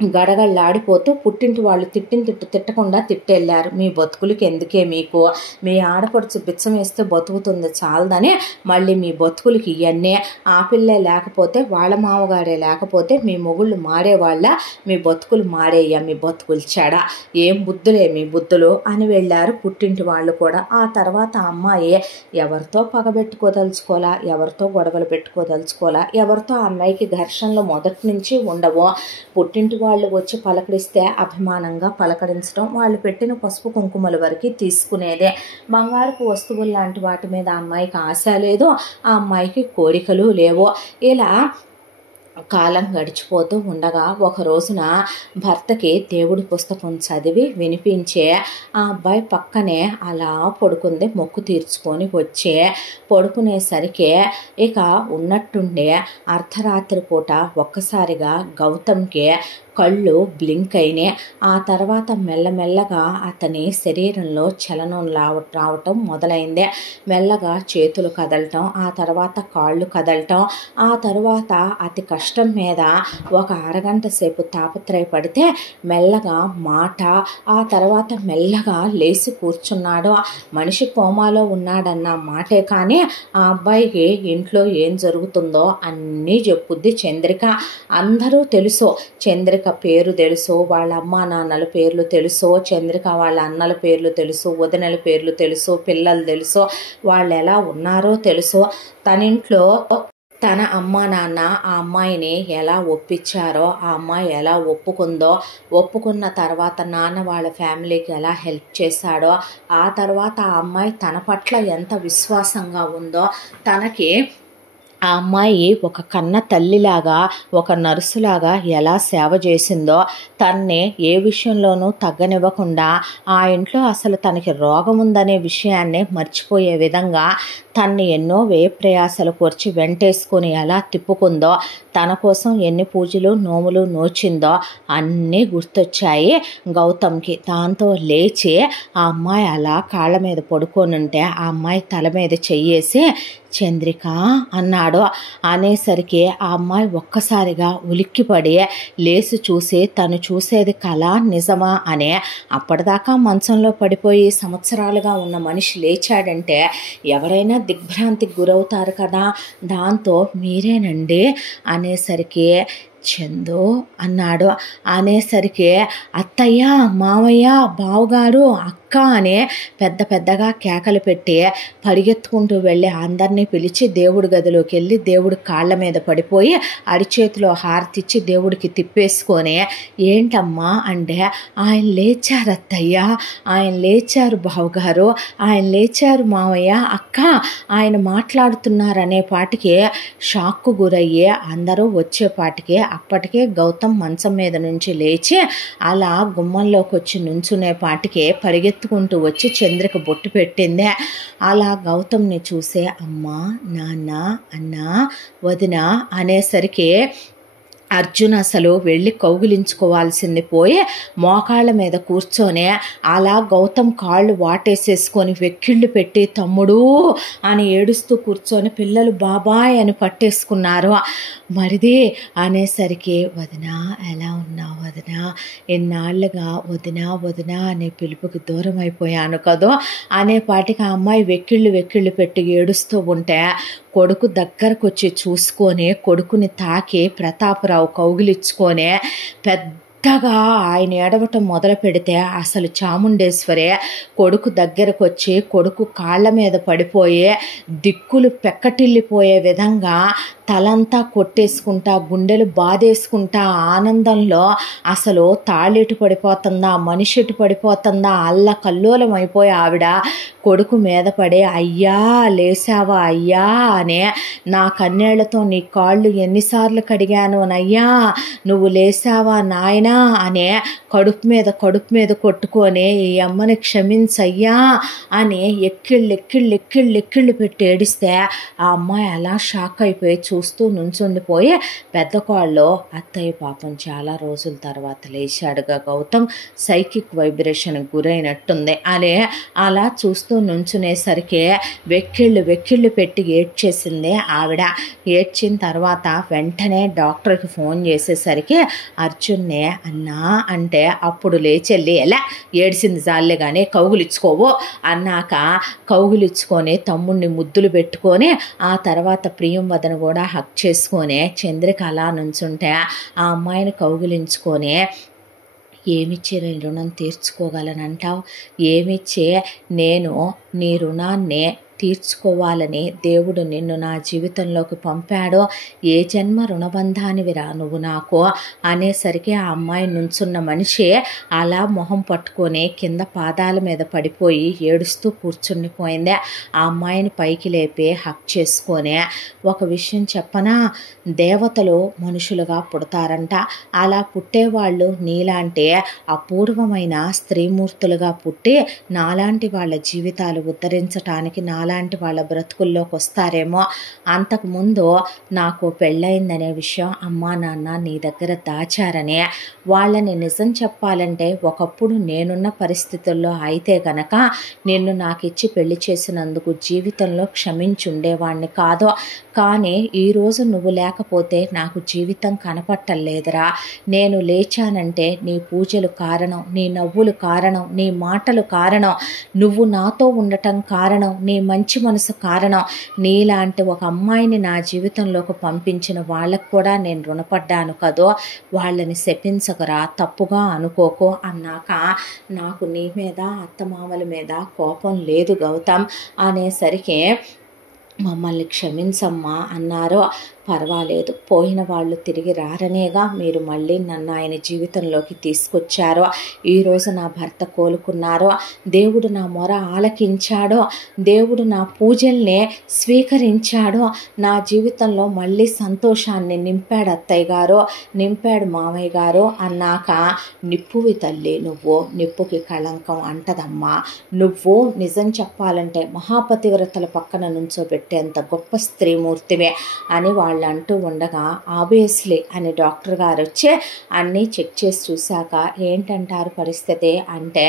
గడగళ్ళాడిపోతూ పుట్టింటి వాళ్ళు తిట్టిన తిట్టు తిట్టకుండా తిట్టెళ్ళారు. మీ బతుకులకి ఎందుకే, మీకు మీ ఆడపడుచు బిచ్చం వేస్తే బతుకుతుంది చాలదని మళ్ళీ మీ బతుకులకి ఇవన్నీ, ఆ పిల్లే లేకపోతే వాళ్ళ మామగారే లేకపోతే మీ మొగుళ్ళు మాడేవాళ్ళ, మీ బతుకులు మాడేయ్యా, మీ బతుకులు చెడ, ఏం బుద్ధులే మీ బుద్ధులు అని వెళ్ళారు పుట్టింటి వాళ్ళు కూడా. ఆ తర్వాత అమ్మాయి ఎవరితో పగబెట్టుకోదలుచుకోవాలా, ఎవరితో గొడవలు పెట్టుకోదలుచుకోవాలా, ఎవరితో ఆ అమ్మాయికి ఘర్షణలు మొదటి నుంచి ఉండవు. పుట్టింటి వాళ్ళు వచ్చి పలకరిస్తే అభిమానంగా పలకరించడం, వాళ్ళు పెట్టిన పసుపు కుంకుమల వరకు తీసుకునేదే. బంగారపు వస్తువులు లాంటి వాటి మీద ఆ అమ్మాయికి ఆశ లేదు, ఆ అమ్మాయికి కోరికలు లేవు. ఇలా కాలం గడిచిపోతూ ఉండగా ఒక రోజున భర్తకి దేవుడి పుస్తకం చదివి వినిపించే ఆ అబ్బాయి పక్కనే అలా పడుకుంది. మొక్కు తీర్చుకొని వచ్చే పడుకునేసరికి ఇక ఉన్నట్టుండే అర్ధరాత్రి పూట ఒక్కసారిగా గౌతమ్కి కళ్ళు బ్లింక్ అయినాయి. ఆ తర్వాత మెల్లమెల్లగా అతని శరీరంలో చలనం రావటం మొదలైంది. మెల్లగా చేతులు కదలటం, ఆ తర్వాత కాళ్ళు కదలటం, ఆ తర్వాత అతి కష్టం మీద ఒక అరగంట సేపు తాపత్రయపడితే మెల్లగా మాట, ఆ తర్వాత మెల్లగా లేచి కూర్చున్నాడు. మనిషి కోమాలో ఉన్నాడన్న మాటే కానీ ఆ అబ్బాయికి ఇంట్లో ఏం జరుగుతుందో అన్నీ చెప్పుద్ది చంద్రిక. అందరూ తెలుసు, చంద్రిక పేరు తెలుసు, వాళ్ళ అమ్మా నాన్నల పేర్లు తెలుసు, చంద్రిక వాళ్ళ అన్నల పేర్లు తెలుసు, వదినల పేర్లు తెలుసు, పిల్లలు తెలుసు, వాళ్ళు ఎలా ఉన్నారో తెలుసు. తన ఇంట్లో తన అమ్మా నాన్న ఆ అమ్మాయిని ఎలా ఒప్పించారో, ఆ అమ్మాయి ఎలా ఒప్పుకుందో, ఒప్పుకున్న తర్వాత నాన్న వాళ్ళ ఫ్యామిలీకి ఎలా హెల్ప్ చేశాడో, ఆ తర్వాత ఆ అమ్మాయి తన పట్ల ఎంత విశ్వాసంగా ఉందో, తనకి ఆ అమ్మాయి ఒక కన్న తల్లిలాగా, ఒక నర్సులాగా ఎలా సేవ చేసిందో, తన్నే ఏ విషయంలోనూ తగ్గనివ్వకుండా, ఆ ఇంట్లో అసలు తనకి రోగం ఉందనే విషయాన్ని మర్చిపోయే విధంగా తన్ని ఎన్నో ప్రయాసలు కూర్చి వెంటేసుకొని ఎలా తిప్పుకుందో, తన కోసం ఎన్ని పూజలు నోములు నోచిందో అన్నీ గుర్తొచ్చాయి గౌతమ్కి. దాంతో లేచి ఆ అమ్మాయి అలా కాళ్ళ మీద పడుకోనుంటే ఆ అమ్మాయి తల మీద చెయ్యేసి చంద్రిక అన్నాడు. అనేసరికి ఆ అమ్మాయి ఒక్కసారిగా ఉలిక్కిపడి లేచి చూసి తను చూసేది కళ నిజమా అనే, అప్పటిదాకా మంచంలో పడిపోయి సంవత్సరాలుగా ఉన్న మనిషి లేచాడంటే ఎవరైనా దిగ్భ్రాంతికి గురవుతారు కదా. దాంతో మీరేనండి అనేసరికి చందు అన్నాడు. అనేసరికి అత్తయ్య, మామయ్య, బావగారు, అక్క అనే పెద్ద పెద్దగా కేకలు పెట్టి పరిగెత్తుకుంటూ వెళ్ళి అందరినీ పిలిచి దేవుడి గదిలోకి వెళ్ళి దేవుడి కాళ్ళ మీద పడిపోయి అరిచేతిలో హారతిచ్చి దేవుడికి తిప్పేసుకొని, ఏంటమ్మా అంటే, ఆయన లేచారు అత్తయ్య, ఆయన లేచారు బావగారు, ఆయన లేచారు మామయ్య, అక్క ఆయన మాట్లాడుతున్నారనే పాటికి షాక్కు గురయ్యే అందరూ వచ్చేపాటికి అప్పటికే గౌతమ్ మంచం మీద నుంచి లేచి అలా గుమ్మంలోకి వచ్చి నుంచునే పాటికి పరిగెత్తుకుంటూ వచ్చి చంద్రిక బొట్టు పెట్టిందే. అలా గౌతమ్ని చూసే అమ్మ, నాన్న, అన్న, వదిన అనేసరికి అర్జున్ అసలు వెళ్ళి కౌగిలించుకోవాల్సింది పోయి మోకాళ్ళ మీద కూర్చొని అలా గౌతమ్ కాళ్ళు వాటేసేసుకొని వెక్కిళ్ళు పెట్టి తమ్ముడు అని ఏడుస్తూ కూర్చొని పిల్లలు బాబాయ్ అని పట్టేసుకున్నారు. మరిది అనేసరికి వదిన ఎలా ఉన్నావు వదిన, ఎన్నాళ్ళుగా వదిన వదిన అనే పిలుపుకి దూరం అయిపోయాను కదో అనేపాటికి ఆ అమ్మాయి వెక్కిళ్ళు పెట్టి ఏడుస్తూ ఉంటే కొడుకు దగ్గరకు వచ్చి చూసుకొని కొడుకుని తాకి ప్రతాపరావు కౌగిలించుకొని పెద్దగా ఆయన ఏడవటం మొదలు పెడితే అసలు చాముండేశ్వరే కొడుకు దగ్గరకు వచ్చి కొడుకు కాళ్ళ మీద పడిపోయి దిక్కులు పెక్కటిల్లిపోయే విధంగా తలంతా కొట్టేసుకుంటా గుండెలు బాధేసుకుంటా ఆనందంలో అసలు తాళెటు పడిపోతుందా మనిషి ఎటు పడిపోతుందా అల్ల కల్లోలం అయిపోయి ఆవిడ కొడుకు మీద పడే అయ్యా లేసావా అయ్యా అనే, నా కన్నేళ్లతో నీ కాళ్ళు ఎన్నిసార్లు కడిగాను నయ్యా నువ్వు లేసావా నాయనా అనే కడుపు మీద కొట్టుకొని ఈ అమ్మని క్షమించయ్యా అని ఎక్కిళ్ళు పెట్టి ఏడిస్తే ఆ అమ్మాయి అలా షాక్ అయిపోయి చూస్తూ నుంచుండిపోయి పెద్ద కోళ్ళలో అత్తయ్య పాపం చాలా రోజుల తర్వాత లేచాడుగా గౌతమ్, సైకిక్ వైబ్రేషన్కి గురైనట్టుంది అని అలా చూస్తూ నుంచునేసరికి వెక్కిళ్ళు పెట్టి ఏడ్చేసింది ఆవిడ. ఏడ్చిన తర్వాత వెంటనే డాక్టర్కి ఫోన్ చేసేసరికి అర్జున్నే అన్నా అంటే అప్పుడు లేచెల్లి ఎలా ఏడ్చింది జాలే కానీ కౌగులిచ్చుకోవు అన్నాక కౌగులిచ్చుకొని తమ్ముడిని ముద్దులు పెట్టుకొని ఆ తర్వాత ప్రియంవదన కూడా హక్ చేసుకొని చంద్రిక అలా నుంచుంటే ఆ అమ్మాయిని కౌగిలించుకొని ఏమిచ్చి నీ రుణం తీర్చుకోగలనంటావు? ఏమిచ్చే నేను నీ రుణాన్ని తీర్చుకోవాలని దేవుడు నిన్ను నా జీవితంలోకి పంపాడో, ఏ జన్మ రుణబంధానివిరా నువ్వు నాకు అనేసరికి ఆ అమ్మాయి నుంచున్న మనిషి అలా మొహం పట్టుకొని కింద పాదాల మీద పడిపోయి ఏడుస్తూ కూర్చుండిపోయింది. ఆ అమ్మాయిని పైకి లేపి హక్ చేసుకొని, ఒక విషయం చెప్పనా, దేవతలు మనుషులుగా పుడతారంట. అలా పుట్టేవాళ్ళు నీలాంటి అపూర్వమైన స్త్రీమూర్తులుగా పుట్టి నాలాంటి వాళ్ళ జీవితాలు ఉద్ధరించటానికి నాలాంటి వాళ్ళ బ్రతుకుల్లోకి వస్తారేమో. అంతకుముందు నాకు పెళ్ళయిందనే విషయం అమ్మా నాన్న నీ దగ్గర దాచారని, వాళ్ళని నిజం చెప్పాలంటే ఒకప్పుడు నేనున్న పరిస్థితుల్లో అయితే గనక నిన్ను నాకిచ్చి పెళ్లి చేసినందుకు జీవితంలో క్షమించుండేవాణ్ణి కాదు. కానీ ఈరోజు నువ్వు లేకపోతే నాకు జీవితం కనపట్టలేదురా. నేను లేచానంటే నీ పూజలు కారణం, నీ నవ్వులు కారణం, నీ మాటలు కారణం, నువ్వు నాతో ఉండటం కారణం, నీ మంచి మనసు కారణం. నీలాంటి ఒక అమ్మాయిని నా జీవితంలోకి పంపించిన వాళ్ళకు కూడా నేను రుణపడ్డాను కదో, వాళ్ళని శపించకరా, తప్పుగా అనుకోకు అన్నాక నాకు నీ మీద అత్తమామల మీద కోపం లేదు గౌతమ్ అనేసరికి మమ్మల్ని క్షమించమ్మా అన్నారు. పర్వాలేదు, పోయిన వాళ్ళు తిరిగి రారనేగా మీరు మళ్ళీ నన్ను ఆయన జీవితంలోకి తీసుకొచ్చారు. ఈరోజు నా భర్త కోలుకున్నారు, దేవుడు నా మొర ఆలకించాడో, దేవుడు నా పూజల్ని స్వీకరించాడో, నా జీవితంలో మళ్ళీ సంతోషాన్ని నింపాడు అత్తయ్య గారు, నింపాడు మామయ్య గారు అన్నాక నిప్పువి తల్లి నువ్వు, నిప్పుకి కళంకం అంటదమ్మా. నువ్వు నిజం చెప్పాలంటే మహాపతివ్రతల పక్కన నుంచోబెట్టేంత గొప్ప స్త్రీమూర్తివే అని వాళ్ళు అంటూ ఉండగా ఆబ్వియస్లీ అని డాక్టర్ గారు వచ్చి అన్నీ చెక్ చేసి చూశాక ఏంటంటారు పరిస్థితి అంటే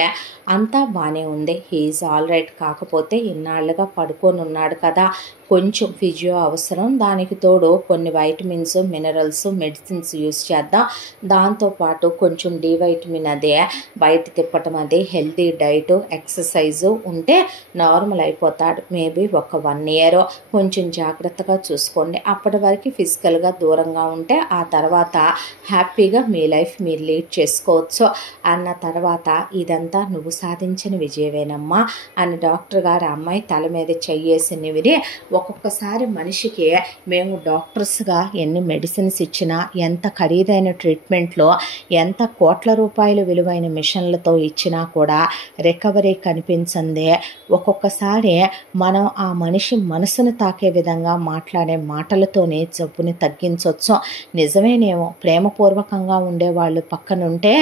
అంతా బాగానే ఉంది, హీఈస్ ఆల్ రైట్. కాకపోతే ఇన్నాళ్ళుగా పడుకొని ఉన్నాడు కదా, కొంచెం ఫిజియో అవసరం, దానికి తోడు కొన్ని వైటమిన్స్ మినరల్స్ మెడిసిన్స్ యూస్ చేద్దాం, దాంతోపాటు కొంచెం డి వైటమిన్ అదే బయట తిప్పటం అదే హెల్తీ డైట్ ఎక్సర్సైజు ఉంటే నార్మల్ అయిపోతాడు. మేబీ ఒక 1 year కొంచెం జాగ్రత్తగా చూసుకోండి, అప్పటి వరకు ఫిజికల్గా దూరంగా ఉంటే ఆ తర్వాత హ్యాపీగా మీ లైఫ్ మీరు లీడ్ చేసుకోవచ్చు అన్న తర్వాత ఇదంతా నువ్వు సాధించిన విజయమేనమ్మా అని డాక్టర్ గారు అమ్మాయి తల మీద చెయ్యేసి నివిరి, ఒక్కొక్కసారి మనిషికి మేము డాక్టర్స్గా ఎన్ని మెడిసిన్స్ ఇచ్చినా, ఎంత ఖరీదైన ట్రీట్మెంట్లో, ఎంత కోట్ల రూపాయలు విలువైన మిషన్లతో ఇచ్చినా కూడా రికవరీ కనిపించందే. ఒక్కొక్కసారి మనం ఆ మనిషి మనసును తాకే విధంగా మాట్లాడే మాటలతోనే జబ్బుని తగ్గించవచ్చు. నిజమేనేమో, ప్రేమపూర్వకంగా ఉండేవాళ్ళు పక్కనుంటే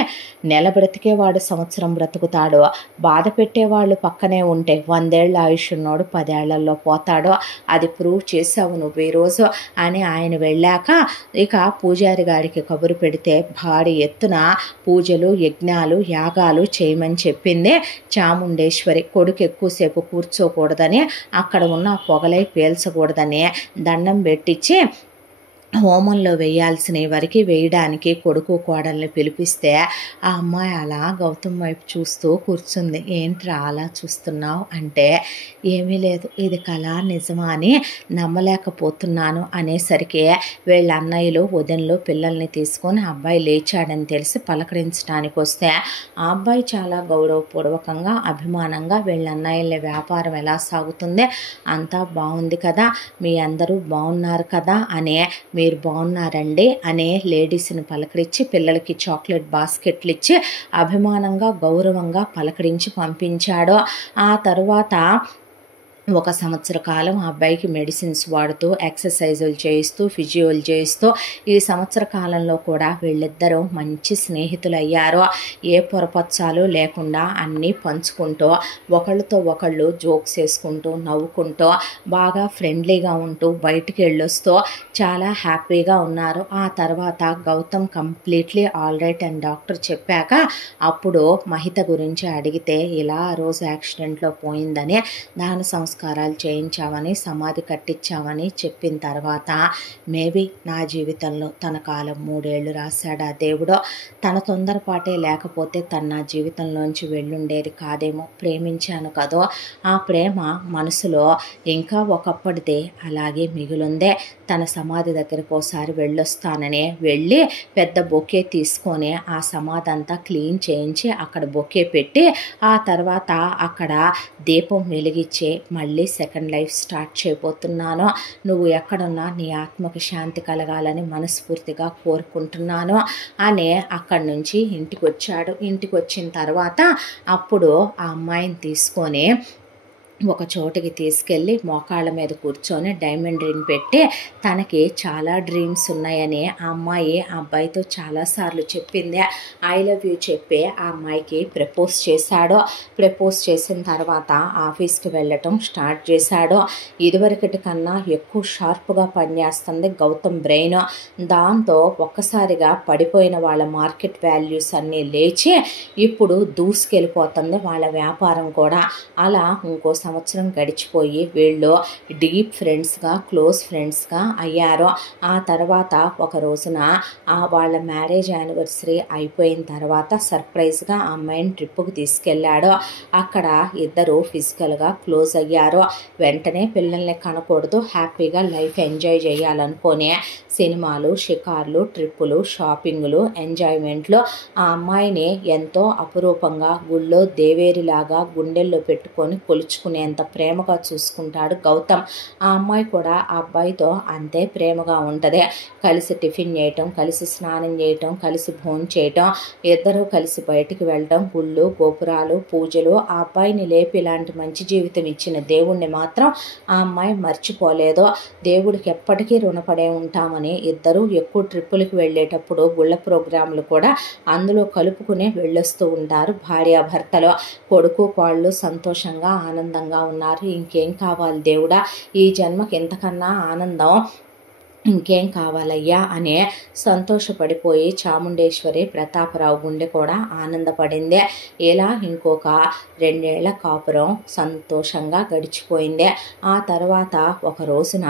నెల బ్రతికేవాడు సంవత్సరం బ్రతుకుతాడు, బాధ పెట్టేవాళ్ళు పక్కనే ఉంటే 100 ఏళ్ల ఆయుష్ ఉన్నోడు 10 ఏళ్లలో పోతాడు. అది ప్రూవ్ చేసావు నువ్వు ఈరోజు అని ఆయన వెళ్ళాక ఇక పూజారి గారికి కబురు పెడితే భారీ ఎత్తున పూజలు యజ్ఞాలు యాగాలు చేయమని చెప్పింది చాముండేశ్వరి. కొడుకు ఎక్కువసేపు కూర్చోకూడదని, అక్కడ ఉన్న పొగలై పేల్చకూడదని దండం పెట్టించి హోమంలో వేయాల్సిన వరకు వేయడానికి కొడుకు కోడల్ని పిలిపిస్తే ఆ అమ్మాయి అలా గౌతమ్ వైపు చూస్తూ కూర్చుంది. ఏంట్రా అలా చూస్తున్నావు అంటే ఏమీ లేదు, ఇది కళ నిజమా అని నమ్మలేకపోతున్నాను అనేసరికి వీళ్ళ అన్నయ్యలు వదినలు పిల్లల్ని తీసుకొని అబ్బాయి లేచాడని తెలిసి పలకరించడానికి వస్తే ఆ అబ్బాయి చాలా గౌరవపూర్వకంగా అభిమానంగా వీళ్ళ అన్నయ్యల వ్యాపారం ఎలా సాగుతుంది, అంతా బాగుంది కదా, మీ అందరూ బాగున్నారు కదా అనే మీరు బాగున్నారండి అనే లేడీస్ని పలకరించి పిల్లలకి చాక్లెట్ బాస్కెట్లు ఇచ్చి అభిమానంగా గౌరవంగా పలకరించి పంపించాడు. ఆ తరువాత 1 సంవత్సర కాలం ఆ అబ్బాయికి మెడిసిన్స్ వాడుతూ, ఎక్సర్సైజులు చేయిస్తూ, ఫిజియోలు చేయిస్తూ, ఈ సంవత్సర కాలంలో కూడా వీళ్ళిద్దరూ మంచి స్నేహితులయ్యారు. ఏ పొరపచ్చాలు లేకుండా అన్నీ పంచుకుంటూ, ఒకళ్ళతో ఒకళ్ళు జోక్స్ వేసుకుంటూ, నవ్వుకుంటూ, బాగా ఫ్రెండ్లీగా ఉంటూ, బయటికి వెళ్ళొస్తూ చాలా హ్యాపీగా ఉన్నారు. ఆ తర్వాత గౌతమ్ కంప్లీట్లీ ఆల్ రైట్ అని డాక్టర్ చెప్పాక అప్పుడు మహిత గురించి అడిగితే, ఇలా ఆ రోజు యాక్సిడెంట్లో పోయిందని, దాన సంస్కారాలు చేయించామని, సమాధి కట్టించామని చెప్పిన తర్వాత మేబీ నా జీవితంలో తన కాలం 3 ఏళ్ళు రాశాడు ఆ దేవుడు. తన తొందరపాటే లేకపోతే తన నా జీవితంలోంచి వెళ్ళుండేది కాదేమో. ప్రేమించాను కదో, ఆ ప్రేమ మనసులో ఇంకా ఒకప్పటిదే అలాగే మిగులుందే. తన సమాధి దగ్గరకు ఒకసారి వెళ్ళొస్తానని వెళ్ళి పెద్ద బొకే తీసుకొని ఆ సమాధి అంతా క్లీన్ చేయించి అక్కడ బొకే పెట్టి ఆ తర్వాత అక్కడ దీపం వెలిగించి మళ్ళీ సెకండ్ లైఫ్ స్టార్ట్ చేయబోతున్నాను. నువ్వు ఎక్కడున్నా నీ ఆత్మకు శాంతి కలగాలని మనస్ఫూర్తిగా కోరుకుంటున్నాను అని అక్కడి నుంచి ఇంటికి వచ్చాడు. ఇంటికి వచ్చిన తర్వాత అప్పుడు ఆ అమ్మాయిని తీసుకొని ఒక చోటికి తీసుకెళ్ళి మోకాళ్ళ మీద కూర్చొని డైమండ్ రింగ్ పెట్టి తనకి చాలా డ్రీమ్స్ ఉన్నాయని ఆ అమ్మాయి ఆ అబ్బాయితో చాలాసార్లు చెప్పింది. ఐ లవ్ యూ చెప్పి ఆ అమ్మాయికి ప్రపోజ్ చేశాడు. ప్రపోజ్ చేసిన తర్వాత ఆఫీస్కి వెళ్ళటం స్టార్ట్ చేశాడు. ఇదివరకటి కన్నా ఎక్కువ షార్ప్గా పనిచేస్తుంది గౌతమ్ బ్రెయిన్. దాంతో ఒక్కసారిగా పడిపోయిన వాళ్ళ మార్కెట్ వాల్యూస్ అన్నీ లేచి ఇప్పుడు దూసుకెళ్ళిపోతుంది వాళ్ళ వ్యాపారం కూడా. అలా ఇంకో సంవత్సరం గడిచిపోయి వీళ్ళు డీప్ ఫ్రెండ్స్గా, క్లోజ్ ఫ్రెండ్స్గా అయ్యారు. ఆ తర్వాత ఒక రోజున వాళ్ళ మ్యారేజ్ యానివర్సరీ అయిపోయిన తర్వాత సర్ప్రైజ్గా ఆ అమ్మాయిని ట్రిప్పుకి తీసుకెళ్ళాడు. అక్కడ ఇద్దరు ఫిజికల్గా క్లోజ్ అయ్యారు. వెంటనే పిల్లల్ని కనకూడదు, హ్యాపీగా లైఫ్ ఎంజాయ్ చేయాలనుకునే సినిమాలు, షికార్లు, ట్రిప్పులు, షాపింగ్లు, ఎంజాయ్మెంట్లు. ఆ అమ్మాయిని ఎంతో అపురూపంగా గుళ్ళో దేవేరిలాగా గుండెల్లో పెట్టుకొని కొలుచుకునేంత ప్రేమగా చూసుకుంటాడు గౌతమ్. ఆ అమ్మాయి కూడా ఆ అబ్బాయితో అంతే ప్రేమగా ఉంటుంది. కలిసి టిఫిన్ చేయటం, కలిసి స్నానం చేయటం, కలిసి భోజనం చేయటం, ఇద్దరూ కలిసి బయటికి వెళ్ళటం, గుళ్ళు, గోపురాలు, పూజలు. ఆ అబ్బాయిని లేపి ఇలాంటి మంచి జీవితం ఇచ్చిన దేవుణ్ణి మాత్రం ఆ అమ్మాయి మర్చిపోలేదు. దేవుడికి ఎప్పటికీ రుణపడే ఉంటామని ఇద్దరు ఎక్కువ ట్రిప్పులకు వెళ్ళేటప్పుడు గుళ్ళ ప్రోగ్రాంలు కూడా అందులో కలుపుకునే వెళ్ళొస్తూ ఉంటారు భార్యాభర్తలు. కొడుకు కోళ్ళు సంతోషంగా ఆనందంగా ఉన్నారు. ఇంకేం కావాలి దేవుడా, ఈ జన్మకి ఇంతకన్నా ఆనందం ఇంకేం కావాలయ్యా అనే సంతోషపడిపోయి చాముండేశ్వరి ప్రతాపరావు గుండె కూడా ఆనందపడింది. ఇలా ఇంకొక 2 ఏళ్ల కాపురం సంతోషంగా గడిచిపోయింది. ఆ తర్వాత ఒక రోజున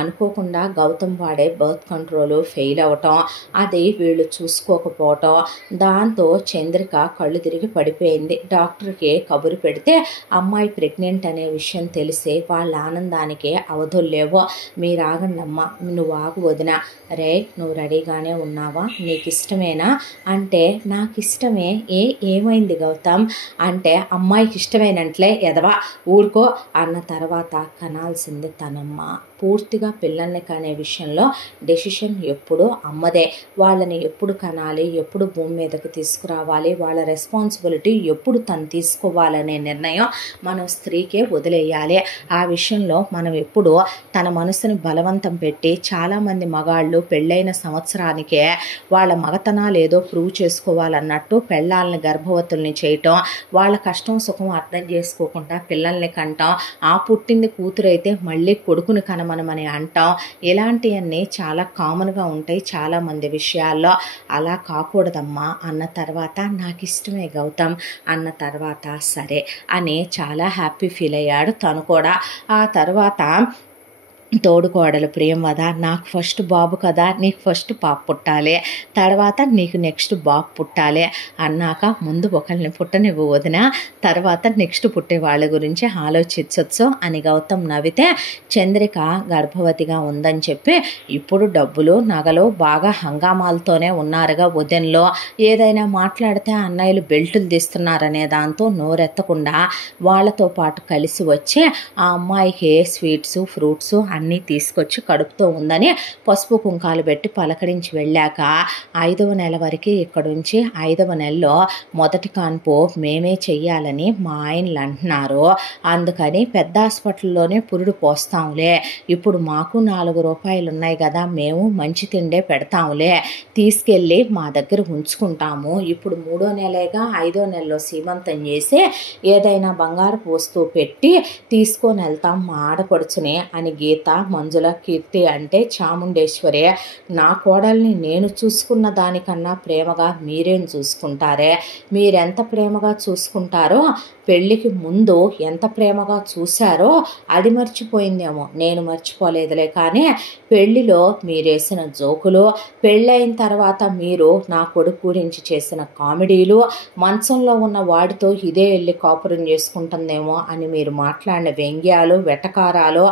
అనుకోకుండా గౌతమ్ వాడే బర్త్ కంట్రోల్ ఫెయిల్ అవటం, అది వీళ్ళు చూసుకోకపోవటం, దాంతో చంద్రిక కళ్ళు తిరిగి పడిపోయింది. డాక్టర్కి కబురు పెడితే అమ్మాయి ప్రెగ్నెంట్ అనే విషయం తెలిసి వాళ్ళ ఆనందానికి అవధులు లేవు. మీరు ఆగండమ్మా, నువ్వు ఆగు వదిన, రే నువ్వు రెడీగానే ఉన్నావా, నీకు ఇష్టమేనా అంటే నాకు ఇష్టమే. ఏమైంది గౌతమ్ అంటే అమ్మాయికి ఇష్టమేనంట్లే ఎదవా ఊరుకో అన్న తర్వాత కనాల్సింది తనమ్మ. పూర్తిగా పిల్లల్ని కనే విషయంలో డెసిషన్ ఎప్పుడు అమ్మదే. వాళ్ళని ఎప్పుడు కనాలి, ఎప్పుడు భూమి మీదకి తీసుకురావాలి, వాళ్ళ రెస్పాన్సిబిలిటీ ఎప్పుడు తను తీసుకోవాలనే నిర్ణయం మనం స్త్రీకే వదిలేయాలి. ఆ విషయంలో మనం ఎప్పుడు తన మనసుని బలవంతం పెట్టి, చాలామంది మగాళ్ళు పెళ్ళైన సంవత్సరానికే వాళ్ళ మగతనాలు ఏదో ప్రూవ్ చేసుకోవాలన్నట్టు పెళ్ళాలని గర్భవతుల్ని చేయటం, వాళ్ళ కష్టం సుఖం అర్థం చేసుకోకుండా పిల్లల్ని కంటాం, ఆ పుట్టింది కూతురైతే మళ్ళీ కొడుకుని కనమనమని అంటాం. ఇలాంటివన్నీ చాలా కామన్గా ఉంటాయి చాలామంది విషయాల్లో. అలా కాకూడదమ్మా అన్న తర్వాత నాకు ఇష్టమే గౌతమ్ అన్న తర్వాత సరే అని చాలా హ్యాపీ ఫీల్ అయ్యాడు తను కూడా. ఆ తర్వాత తోడుకోడలు ప్రియంవద, నాకు ఫస్ట్ బాబు కదా, నీకు ఫస్ట్ పాప పుట్టాలి, తర్వాత నీకు నెక్స్ట్ బాబు పుట్టాలి అన్నాక ముందు ఒకరిని పుట్టనివ్వు వదిన, తర్వాత నెక్స్ట్ పుట్టే వాళ్ళ గురించి ఆలోచించవచ్చు అని గౌతమ్ నవ్వితే, చంద్రిక గర్భవతిగా ఉందని చెప్పి ఇప్పుడు డబ్బులు నగలు బాగా హంగామాలతోనే ఉన్నారుగా వదినలో, ఏదైనా మాట్లాడితే అన్నయ్యలు బెల్టులు తీస్తున్నారనే దాంతో నోరెత్తకుండా వాళ్ళతో పాటు కలిసి వచ్చి ఆ అమ్మాయికి స్వీట్స్, ఫ్రూట్స్ అన్నీ తీసుకొచ్చి కడుపుతో ఉందని పసుపు కుంకాలు పెట్టి పలకరించి వెళ్ళాక 5వ నెల వరకు ఇక్కడుంచి 5వ నెలలో మొదటి కాన్పు మేమే చెయ్యాలని మా ఆయనలు అంటున్నారు. అందుకని పెద్ద హాస్పిటల్లోనే పురుడు పోస్తాంలే, ఇప్పుడు మాకు 4 రూపాయలు ఉన్నాయి కదా, మేము మంచి తిండే పెడతాంలే, తీసుకెళ్ళి మా దగ్గర ఉంచుకుంటాము. ఇప్పుడు 3వ నెలేగా 5వ నెలలో సీమంతం చేసి ఏదైనా బంగారపు వస్తువు పెట్టి తీసుకొని వెళ్తాం మా ఆడపడుచుని అని గీత, మంజుల, కీర్తి అంటే చాముండేశ్వరి, నా కోడల్ని నేను చూసుకున్న దానికన్నా ప్రేమగా మీరేం చూసుకుంటారే, మీరెంత ప్రేమగా చూసుకుంటారో పెళ్ళికి ముందు ఎంత ప్రేమగా చూశారో అది మర్చిపోయిందేమో, నేను మర్చిపోలేదులే, కానీ పెళ్ళిలో మీరేసిన జోకులు, పెళ్ళైన తర్వాత మీరు నా కొడుకు గురించి చేసిన కామెడీలు, మంచంలో ఉన్న వాడితో ఇదే వెళ్ళి కాపురం చేసుకుంటుందేమో అని మీరు మాట్లాడిన వ్యంగ్యాలు, వెటకారాలు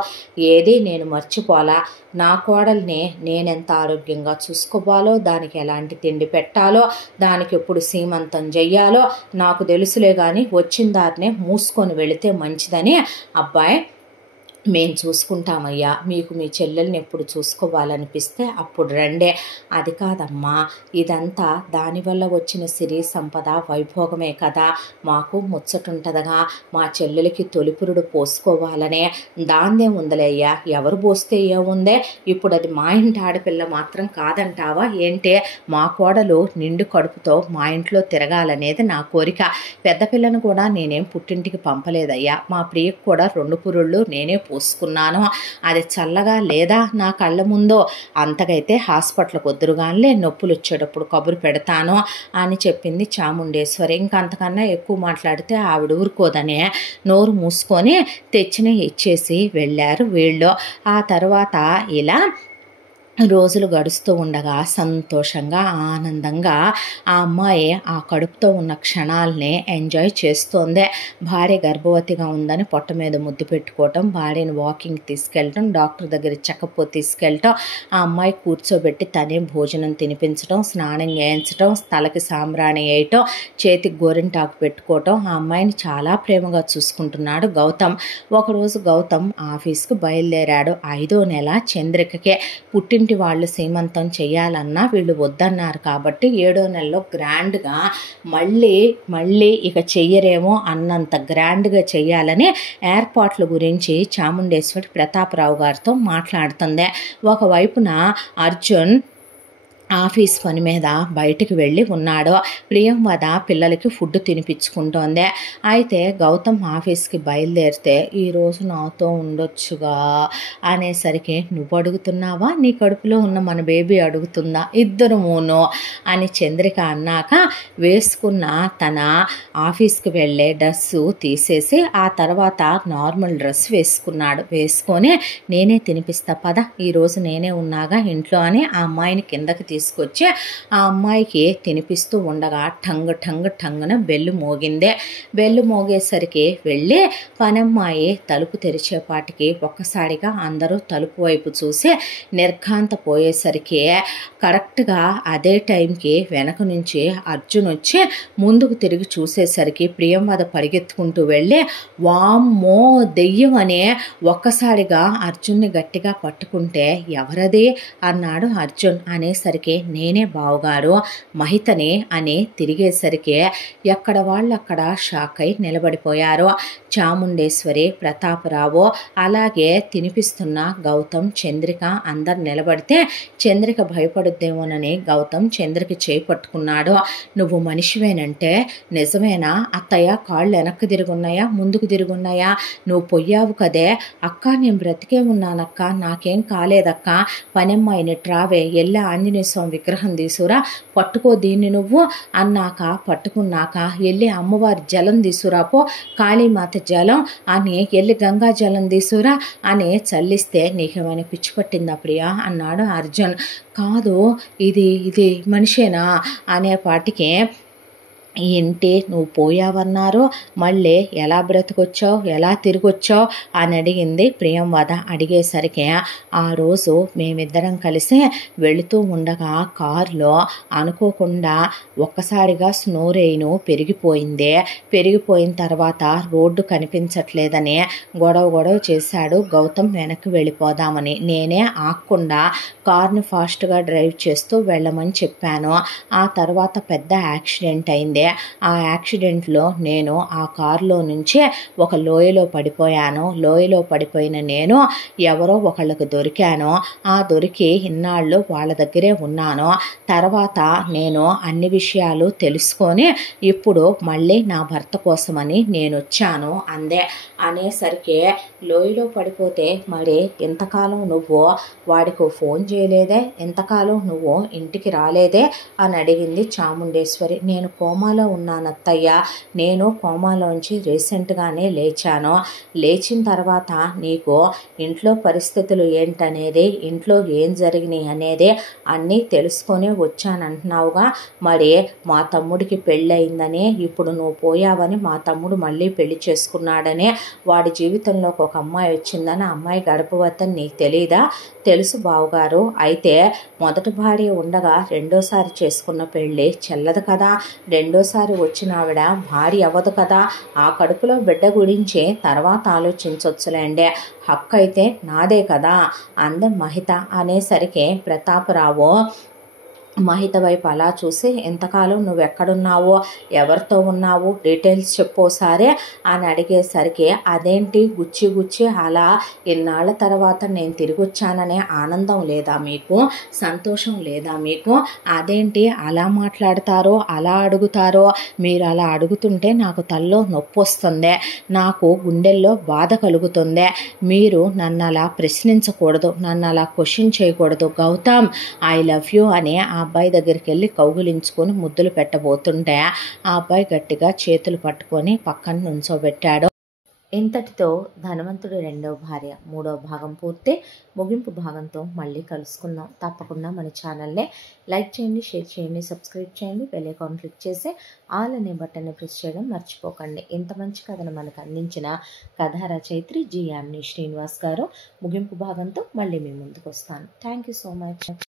ఏది నేను మర్చిపోలా. నా కోడల్ని నేనెంత ఆరోగ్యంగా చూసుకోవాలో, దానికి ఎలాంటి తిండి పెట్టాలో, దానికి ఎప్పుడు సీమంతం చెయ్యాలో నాకు తెలుసులే, కానీ వచ్చిన దారినే మూసుకొని వెళితే మంచిదని అబ్బాయి మేము చూసుకుంటామయ్యా, మీకు మీ చెల్లెల్ని ఎప్పుడు చూసుకోవాలనిపిస్తే అప్పుడు రండే. అది కాదమ్మా, ఇదంతా దానివల్ల వచ్చిన సిరి సంపద వైభోగమే కదా, మాకు ముచ్చటుంటదగా, మా చెల్లెలకి తొలిపురుడు పోసుకోవాలనే, దాందే ఉందలేయ్యా, ఎవరు పోస్తే ఏముందే, ఇప్పుడు అది మా ఇంటి ఆడపిల్ల మాత్రం కాదంటావా ఏంటే, మా కోడలు నిండు కడుపుతో మా ఇంట్లో తిరగాలనేది నా కోరిక. పెద్ద పిల్లను కూడా నేనేం పుట్టింటికి పంపలేదయ్యా, మా ప్రియకు కూడా 2 పురుళ్ళు నేనే పోసుకున్నాను, అది చల్లగా లేదా నా కళ్ళ ముందో, అంతకైతే హాస్పిటల్కి వద్దురుగానిలే, నొప్పులు వచ్చేటప్పుడు కబురు పెడతాను అని చెప్పింది చాముండేశ్వరి. ఇంకంతకన్నా ఎక్కువ మాట్లాడితే ఆవిడ ఊరుకోదనే నోరు మూసుకొని తెచ్చిన ఇచ్చేసి వెళ్ళారు వీళ్ళు. ఆ తర్వాత ఇలా రోజులు గడుస్తూ ఉండగా సంతోషంగా ఆనందంగా ఆ అమ్మాయి ఆ కడుపుతో ఉన్న క్షణాలని ఎంజాయ్ చేస్తోంది. భార్య గర్భవతిగా ఉందని పొట్ట మీద ముద్దు పెట్టుకోవటం, భార్యను వాకింగ్ తీసుకెళ్ళటం, డాక్టర్ దగ్గర చెకప్ తీసుకెళ్ళటం, ఆ అమ్మాయి కూర్చోబెట్టి తనే భోజనం తినిపించడం, స్నానం చేయించడం, తలకి సాంబ్రాణి వేయటం, చేతికి గోరింటాకు పెట్టుకోవటం, ఆ అమ్మాయిని చాలా ప్రేమగా చూసుకుంటున్నాడు గౌతమ్. ఒకరోజు గౌతమ్ ఆఫీస్కు బయలుదేరాడు. 5వ నెల చంద్రికకే పుట్టింటి వాళ్ళు సీమంతం చేయాలన్నా వీళ్ళు వద్దన్నారు కాబట్టి 7వ నెలలో గ్రాండ్గా మళ్ళీ ఇక చెయ్యరేమో అన్నంత గ్రాండ్గా చెయ్యాలని ఏర్పాట్ల గురించి చాముండేశ్వరి ప్రతాపరావు గారితో మాట్లాడుతుంది. ఒకవైపున అర్జున్ ఆఫీస్ పని మీద బయటికి వెళ్ళి ఉన్నాడు. ప్రియంవద పిల్లలకి ఫుడ్ తినిపించుకుంటోంది. అయితే గౌతమ్ ఆఫీస్కి బయలుదేరితే ఈరోజు నాతో ఉండొచ్చుగా అనేసరికి, నువ్వు అడుగుతున్నావా, నీ కడుపులో ఉన్న మన బేబీ అడుగుతుందా, ఇద్దరు మూను అని చంద్రిక అన్నాక వేసుకున్న తన ఆఫీస్కి వెళ్ళే డ్రెస్సు తీసేసి ఆ తర్వాత నార్మల్ డ్రెస్ వేసుకున్నాడు. వేసుకొని నేనే తినిపిస్తా పద, ఈరోజు నేనే ఉన్నాగా ఇంట్లో అని ఆ అమ్మాయిని కిందకి తీసుకొచ్చి ఆ అమ్మాయికి తినిపిస్తూ ఉండగా టంగున బెల్లు మోగిందే. బెల్లు మోగేసరికి వెళ్ళి పనమ్మాయి తలుపు తెరిచేపాటికి ఒక్కసారిగా అందరూ తలుపు వైపు చూసి నిర్ఘాంత పోయేసరికి కరెక్ట్గా అదే టైంకి వెనక నుంచి అర్జున్ వచ్చి ముందుకు తిరిగి చూసేసరికి ప్రియంవద పరిగెత్తుకుంటూ వెళ్ళి వామ్మో దెయ్యం అని ఒక్కసారిగా అర్జున్ని గట్టిగా పట్టుకుంటే, ఎవరది అన్నాడు అర్జున్. అనేసరికి నేనే బావగారు మహితని అని తిరిగేసరికి ఎక్కడ వాళ్ళు అక్కడ షాక్ అయి నిలబడిపోయారు. చాముండేశ్వరి, ప్రతాపరావు, అలాగే తినిపిస్తున్న గౌతమ్, చంద్రిక అందరు నిలబడితే చంద్రిక భయపడుద్దేమోనని గౌతమ్ చంద్రిక చేయి పట్టుకున్నాడు. నువ్వు మనిషివేనంటే నిజమేనా అత్తయ్య, కాళ్ళు వెనక్కి తిరుగున్నాయా ముందుకు తిరుగున్నాయా, నువ్వు పొయ్యావు కదే అక్క, నేను బ్రతికే ఉన్నానక్క, నాకేం కాలేదక్క, పనమ్మాయిని ట్రావే ఎల్ల ఆంజనేయ స్వామి విగ్రహం తీసురా, పట్టుకో దీన్ని నువ్వు అన్నాక పట్టుకున్నాక వెళ్ళి అమ్మవారి జలం తీసురాపో, కాళీమాత జలం అని వెళ్ళి గంగా జలం తీసురా అని చల్లిస్తే నీకేమైనా పిచ్చి పట్టిందా ప్రియా అన్నాడు అర్జున్. కాదు ఇది మనిషేనా అనేపాటికి ఏంటి నువ్వు పోయావన్నారు, మళ్ళీ ఎలా బ్రతికొచ్చావు, ఎలా తిరిగొచ్చావు అని అడిగింది ప్రియంవద. అడిగేసరికి ఆ రోజు మేమిద్దరం కలిసి వెళుతూ ఉండగా కారులో అనుకోకుండా ఒక్కసారిగా స్నో రెయిన్ పెరిగిపోయింది. పెరిగిపోయిన తర్వాత రోడ్డు కనిపించట్లేదని గొడవ చేశాడు గౌతమ్ వెనక్కి వెళ్ళిపోదామని. నేనే ఆగకుండా కార్ని ఫాస్ట్గా డ్రైవ్ చేస్తూ వెళ్ళమని చెప్పాను. ఆ తర్వాత పెద్ద యాక్సిడెంట్ అయింది. ఆ యాక్సిడెంట్లో నేను ఆ కారులో నుంచి ఒక లోయలో పడిపోయాను. లోయలో పడిపోయిన నేను ఎవరో ఒకళ్ళకి దొరికాను. ఆ దొరికి ఇన్నాళ్ళు వాళ్ళ దగ్గరే ఉన్నాను. తర్వాత నేను అన్ని విషయాలు తెలుసుకొని ఇప్పుడు మళ్ళీ నా భర్త కోసమని నేను వచ్చాను అందే. అనేసరికి లోయలో పడిపోతే మరి ఎంతకాలం నువ్వు వాడికి ఫోన్ చేయలేదే, ఎంతకాలం నువ్వు ఇంటికి రాలేదే అని అడిగింది చాముండేశ్వరి. నేను కోమాలో ఉన్నాను అత్తయ్య, నేను కోమాలోంచి రీసెంట్గానే లేచాను. లేచిన తర్వాత నీకు ఇంట్లో పరిస్థితులు ఏంటనేది, ఇంట్లో ఏం జరిగినాయి అనేది అన్నీ తెలుసుకొని వచ్చానంటున్నావుగా. మరి మా తమ్ముడికి పెళ్ళి అయిందని, ఇప్పుడు నువ్వు పోయావని మా తమ్ముడు మళ్ళీ పెళ్లి చేసుకున్నాడని, వాడి జీవితంలోకి ఒక అమ్మాయి వచ్చిందని, అమ్మాయి గడపవద్దని నీకు తెలీదా? తెలుసు బావగారు. అయితే మొదటి భార్య ఉండగా రెండోసారి చేసుకున్న పెళ్ళి చెల్లదు కదా, రెండోసారి వచ్చిన ఆవిడ భార్య అవ్వదు కదా. ఆ కడుపులో బిడ్డ గురించి తర్వాత ఆలోచించవచ్చులేండి, హక్కు అయితే నాదే కదా అంద మహిత. అనేసరికి ప్రతాపరావు మహిత వైపు అలా చూసి, ఎంతకాలం నువ్వు ఎక్కడున్నావో, ఎవరితో ఉన్నావు, డీటెయిల్స్ చెప్పోసారే అని అడిగేసరికి, అదేంటి గుచ్చి అలా ఇన్నాళ్ళ తర్వాత నేను తిరిగి వచ్చాననే ఆనందం లేదా మీకు, సంతోషం లేదా మీకు? అదేంటి అలా మాట్లాడతారో, అలా అడుగుతారో? మీరు అలా అడుగుతుంటే నాకు తల్లో నొప్పి వస్తుంది, నాకు గుండెల్లో బాధ కలుగుతుంది. మీరు నన్ను అలా ప్రశ్నించకూడదు, నన్ను అలా క్వశ్చన్ చేయకూడదు. గౌతమ్ ఐ లవ్ యూ అని ఆ అబ్బాయి దగ్గరికి వెళ్ళి కౌగిలించుకొని ముద్దులు పెట్టబోతుంటే ఆ అబ్బాయి గట్టిగా చేతులు పట్టుకొని పక్కన నుంచోబెట్టాడు. ఇంతటితో ధనవంతుడి రెండవ భార్య మూడవ భాగం పూర్తి. ముగింపు భాగంతో మళ్ళీ కలుసుకుందాం. తప్పకుండా మన ఛానల్ని లైక్ చేయండి, షేర్ చేయండి, సబ్స్క్రైబ్ చేయండి, బెల్ ఐకాన్ క్లిక్ చేసి ఆల్ అనే బటన్ని ప్రెస్ చేయడం మర్చిపోకండి. ఇంత మంచి కథను మనకు అందించిన కథా రచయిత్రి జి యామిని శ్రీనివాస్ గారు. ముగింపు భాగంతో మళ్ళీ మీ ముందుకు వస్తాను. Thank you so much.